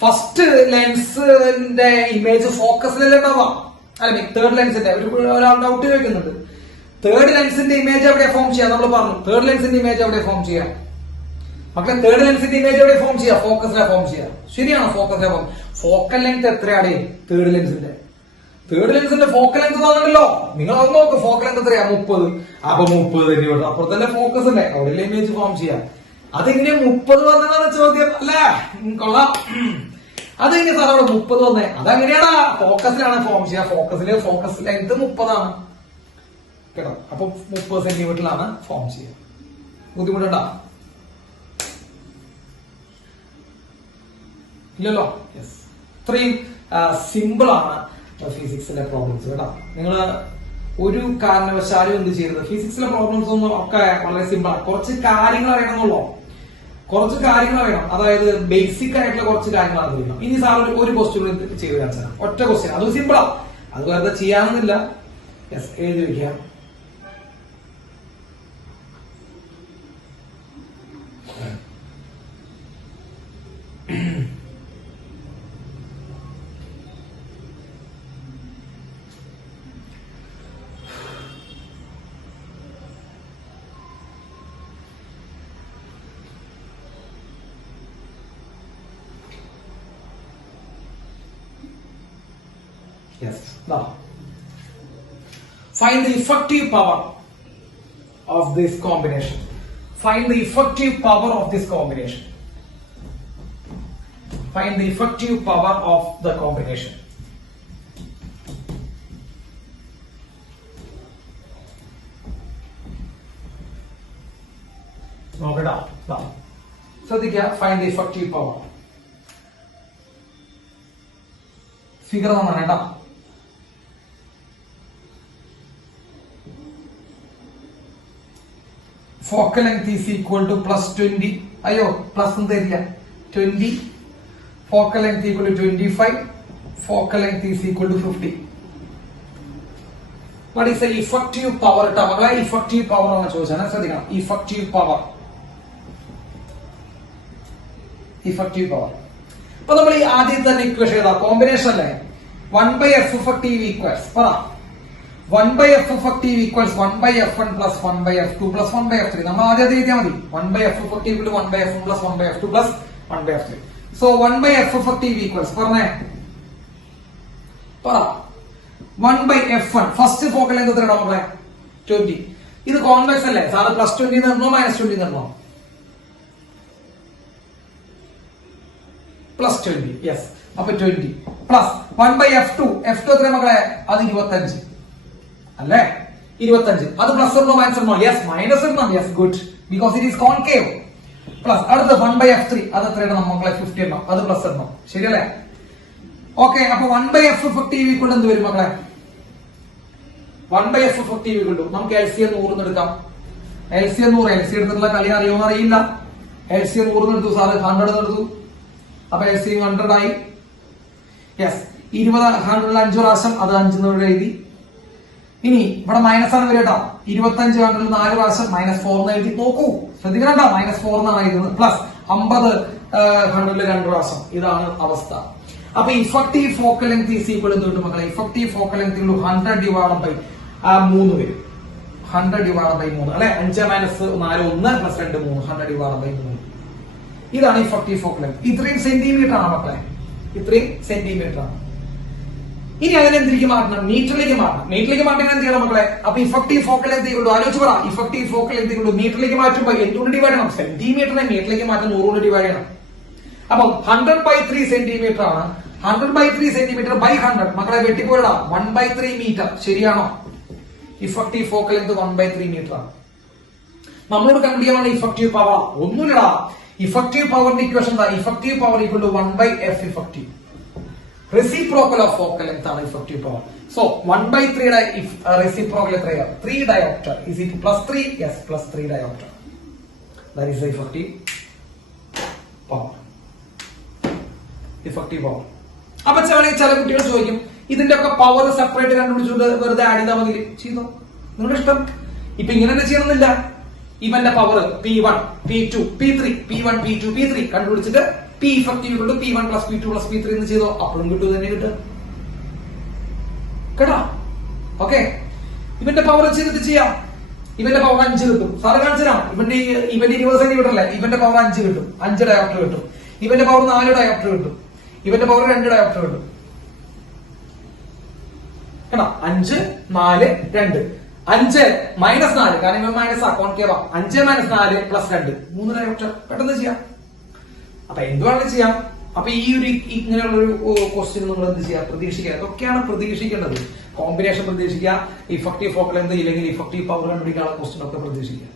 ഫസ്റ്റ് ലെൻസിന്റെ ഇമേജ് ഫോക്കസിലല്ലേ ഉണ്ടാവാം? അല്ലെ, തേർഡ് ലെൻസിന്റെ ഒരാൾ ഡൗട്ട് ചോദിക്കുന്നുണ്ട്. തേർഡ് ലെൻസിന്റെ ഇമേജ് എവിടെ ഫോം ചെയ്യാം? നമ്മൾ പറഞ്ഞു തേർഡ് ലെൻസിന്റെ ഇമേജ് എവിടെ ഫോം ചെയ്യാം മക്കളെ? തേർഡ് ലെൻസിന്റെ ഇമേജ് എവിടെ ഫോം ചെയ്യാം? ഫോക്കസിലെ ഫോം ചെയ്യാം. ശരിയാണോ? ഫോക്കസിലെ ഫോം. ഫോക്കൽ ലെങ്ത് എത്രയാണ് തേർഡ് ലെൻസിന്റെ? ഫോക്കൽ ലെങ്ത് തോന്നണല്ലോ. നിങ്ങൾ അത് നോക്ക്, ഫോക്കൽ ലെങ്ത് എത്രയാ? 30. അപ്പൊ 30 തന്നെ ഇവിടെ അപ്പുറത്തല്ലേ ഫോക്കസ് അല്ലേ? അവിടെ ഇമേജ് ഫോം ചെയ്യാം. അതെങ്ങനെ 30 വന്നതാണ് ചോദ്യം അല്ലേ? കൊള്ളാം. അതെങ്ങനെ സാർ അവിടെ 30 വന്നേ? അതങ്ങനെയാടാ, ഫോക്കസിലാണ് ഫോം ചെയ്യാം. ഫോക്കസ് ലെങ്ത് 30 ആണ് കേട്ടോ. അപ്പൊ 30 സെന്റിമീറ്ററിലാണ് ഫോം ചെയ്യുക. ബുദ്ധിമുട്ടുണ്ടോ? ഇല്ലല്ലോ. യെസ്, ഇത്രയും സിമ്പിൾ ആണ് ഫിസിക്സിലെ പ്രോബ്ലംസ് കേട്ടോ. നിങ്ങൾ ഒരു കാരണവശാലും എന്ത് ചെയ്യരുത്. ഫിസിക്സിലെ പ്രോബ്ലംസ് ഒന്നും ഒക്കെ വളരെ സിമ്പിൾ ആണ്. കുറച്ച് കാര്യങ്ങൾ അറിയണമെന്നുള്ളൂ. അതായത് ബേസിക് ആയിട്ടുള്ള കുറച്ച് കാര്യങ്ങൾ അറിയണം. ഇനി സാർ ഒരു ക്വസ്റ്റ്യൻ ചെയ്ത് കാണിച്ചാൽ ഒറ്റ ക്വസ്റ്റ്യൻ, അത് സിമ്പിളാ. അത് വെറുതെ ചെയ്യാനൊന്നുമില്ല. യെസ്, എഴുതി വെക്കുക. Yes. Now, find the effective power of this combination. Find the effective power of this combination. Find the effective power of the combination. നോക്കട്ടാ, ശ്രദ്ധിക്കുക. Find the effective power. Figure തന്നാണ് കേട്ടാ. Focal length is equal to plus 20. അയ്യോ, plus ഒന്നും തരില്ല. 20. Focal length equal to 25. Focal length is equal to 50. What is the effective power? കേട്ടോ മകളെ, effective power ആണ് ചോദിച്ചാൽ ശ്രദ്ധിക്കണം. Effective power, effective power. അപ്പൊ നമ്മൾ ഈ ആദ്യം തന്നെ ഇക്വേഷൻ ഏതാ? കോമ്പിനേഷൻ അല്ലേ? 1/f effective equals പറ 1/f effective equals 1/f1 plus 1/f2 plus 1/f3. നമ്മൾ ആദ്യം എഴുതിയാൽ മതി. 1/f effective equal to 1/f1 plus 1/f2 plus 1/f3. So 1/f effective equals പറഞ്ഞേ പറ 1/f1. ഫസ്റ്റ് ഫോക്കൽ ലെങ്ത് എത്രയാണ് നമ്മളെ? 20. ഇത് കോൺവെക്സ് അല്ലേ സാറ്? പ്ലസ് 20 തരണോ മൈനസ് 20 തരണോ? പ്ലസ് 20. യെസ്, അപ്പൊ 20 പ്ലസ് 1/f2. f2 എത്ര മക്കളെ? അത് 25 അല്ലേ? 25. അത് പ്ലസ് ഇടണോ മൈനസ് ഇടണോ? യെസ്, മൈനസ് ഇടണം. Yes, good, because it is concave. Plus അടുത്ത് 1/f3. അത് എത്ര ഇടണം മക്കളെ? 50 ഇടണം. അത് പ്ലസ് ഇടണം. ശരിയല്ലേ? ഓക്കെ, അപ്പൊ 1/f effective equal എന്ത് വരും മക്കളെ? 1/f effective equal നമുക്ക് LCM 100 എടുക്കാം. LCM 100. LC എടുത്തിട്ടുള്ള കളി അറിയുമെന്ന് അറിയില്ല. LCM 100 എടുത്തു സാറ്, 100 എടുത്തു. അപ്പൊ LCM 100 ആയി. യെസ്, 20 100 5 പ്രാവശ്യം, അത് 5 എഴുതി. ഇനി ഇവിടെ മൈനസ് ആണ് വരും കേട്ടോ. 25 100 4 പ്രാവശ്യം -4 എഴുതി. നോക്കൂ, ശ്രദ്ധിക്കണ്ട, -4 എന്നാണ് എഴുതുന്നത്. പ്ലസ് 50 100 2 പ്രാവശ്യം. ഇതാണ് അവസ്ഥ. അപ്പൊ effective focal length is equal എന്ത് കിട്ടും മക്കളെ? Effective focal length 100 divide by 3 വരും. 100 ഡിവൈഡ് ബൈ 3 അല്ലെ? 5 - 4 1 പ്ലസ് 2 3. 100 divide by 3. ഇതാണ് ഇഫക്റ്റീവ് ഫോക്കൽ ലെങ്ത്. ഇത്രയും സെന്റിമീറ്റർ ആണ് മക്കളെ, ഇത്രയും സെന്റിമീറ്റർ ആണ്. ഇനി അതിനെന്തിലേക്ക് മാറ്റണം? മീറ്ററിലേക്ക് മാറ്റണം. മീറ്ററിലേക്ക് മാറ്റാൻ എന്ത് ചെയ്യണം മക്കളെ? അപ്പൊ ഇഫക്റ്റീവ് ഫോക്കൽ ലെങ്ത് കൊണ്ട് ആലോചിച്ച് പറ. ഇഫക്റ്റീവ് ഫോക്കൽ ലെങ്ത് കൊണ്ട് മീറ്ററിലേക്ക് മാറ്റുമ്പോൾ എന്തുകൊണ്ട് ഡിവൈഡ് ചെയ്യണം? സെന്റിമീറ്ററിനെ മീറ്ററിലേക്ക് മാറ്റാൻ 100 കൊണ്ട് ഡിവൈഡ് ചെയ്യണം. അപ്പൊ 100/3 സെന്റിമീറ്റർ ആണ്. 100/3 സെന്റിമീറ്റർ ബൈ 100 മക്കളെ വെട്ടിപ്പോയടാ 1/3 മീറ്റർ. ശരിയാണോ? ഇഫക്റ്റീവ് ഫോക്കൽ ലെങ്ത് 1/3 മീറ്റർ ആണ്. നമ്മളോട് കണ്ടുപിടിക്കാനാണ് ഇഫക്റ്റീവ് പവർ. ഒന്നുമില്ലടാ, ഇഫക്റ്റീവ് പവറിന്റെ ഇക്വേഷൻ എന്താ? Effective power equal to 1/f effective. Reciprocal of focal length ആണ് ഇഫക്റ്റീവ് പവർ. സോ 1/3 റെസിപ്രോക്കൽ എത്രയാണ്? 3 dioptre. Is it +3? Yes, +3 dioptre. That is the effective power. Effective power. അപ്പൊ ചില കുട്ടികൾ ചോദിക്കും, ഇതിന്റെ ഒക്കെ പവർ സെപ്പറേറ്റ് കണ്ടുപിടിച്ചുകൊണ്ട് വെറുതെ ആഡ് ചെയ്താൽ മതി. ചെയ്തോ, നിങ്ങളുടെ ഇഷ്ടം. ഇപ്പൊ ഇങ്ങനെ തന്നെ ചെയ്യണമെന്നില്ല. ഇവന്റെ power P1 P2 P3 P1 P2 P3 കണ്ടുപിടിച്ചിട്ട് P ഇഫക്റ്റീവ് കൊണ്ട് P1 + P2 + P3 എന്ന് ചെയ്തോ. അപ്പോഴും കിട്ടും, തന്നെ കിട്ടും കേട്ടാ. ഓക്കെ, ഇവന്റെ പവർ ചെയ്തിട്ട് ചെയ്യാം. ഇവന്റെ പവർ 5 കിട്ടും. സാറ് കാണിച്ചുതരാം. ഇവന്റെ 20 സെന്റിമീറ്റർ അല്ലേ? ഇവന്റെ പവർ 5 കിട്ടും. 5 ഡയോപ്റ്റർ കിട്ടും. ഇവന്റെ പവർ 4 ഡയോപ്റ്റർ കിട്ടും. ഇവന്റെ പവർ 2 ഡയോപ്റ്റർ കിട്ടും കേട്ടോ. 5 4 2. 5 -4 കാരണം ഇവൻ മൈനസ് ആ കോൺകേവാ. 5 - 4 + 2 3 ഡയോപ്റ്റർ. പെട്ടെന്ന് ചെയ്യാം. അപ്പൊ എന്തുവേണമെങ്കിലും ചെയ്യാം. അപ്പൊ ഈ ഒരു ഇങ്ങനെയുള്ളൊരു ക്വസ്റ്റ്യൻ നമ്മൾ എന്ത് ചെയ്യാം? പ്രതീക്ഷിക്കുക. ഇതൊക്കെയാണ് പ്രതീക്ഷിക്കേണ്ടത്. കോമ്പിനേഷൻ പ്രതീക്ഷിക്കുക, ഇഫക്റ്റീവ് ഫോക്കൽ ലെങ്ത് ഇല്ലെങ്കിൽ ഇഫക്റ്റീവ് പവർ കണ്ടുപിടിക്കാനുള്ള ക്വസ്റ്റ്യൻ ഒക്കെ പ്രതീക്ഷിക്കുക.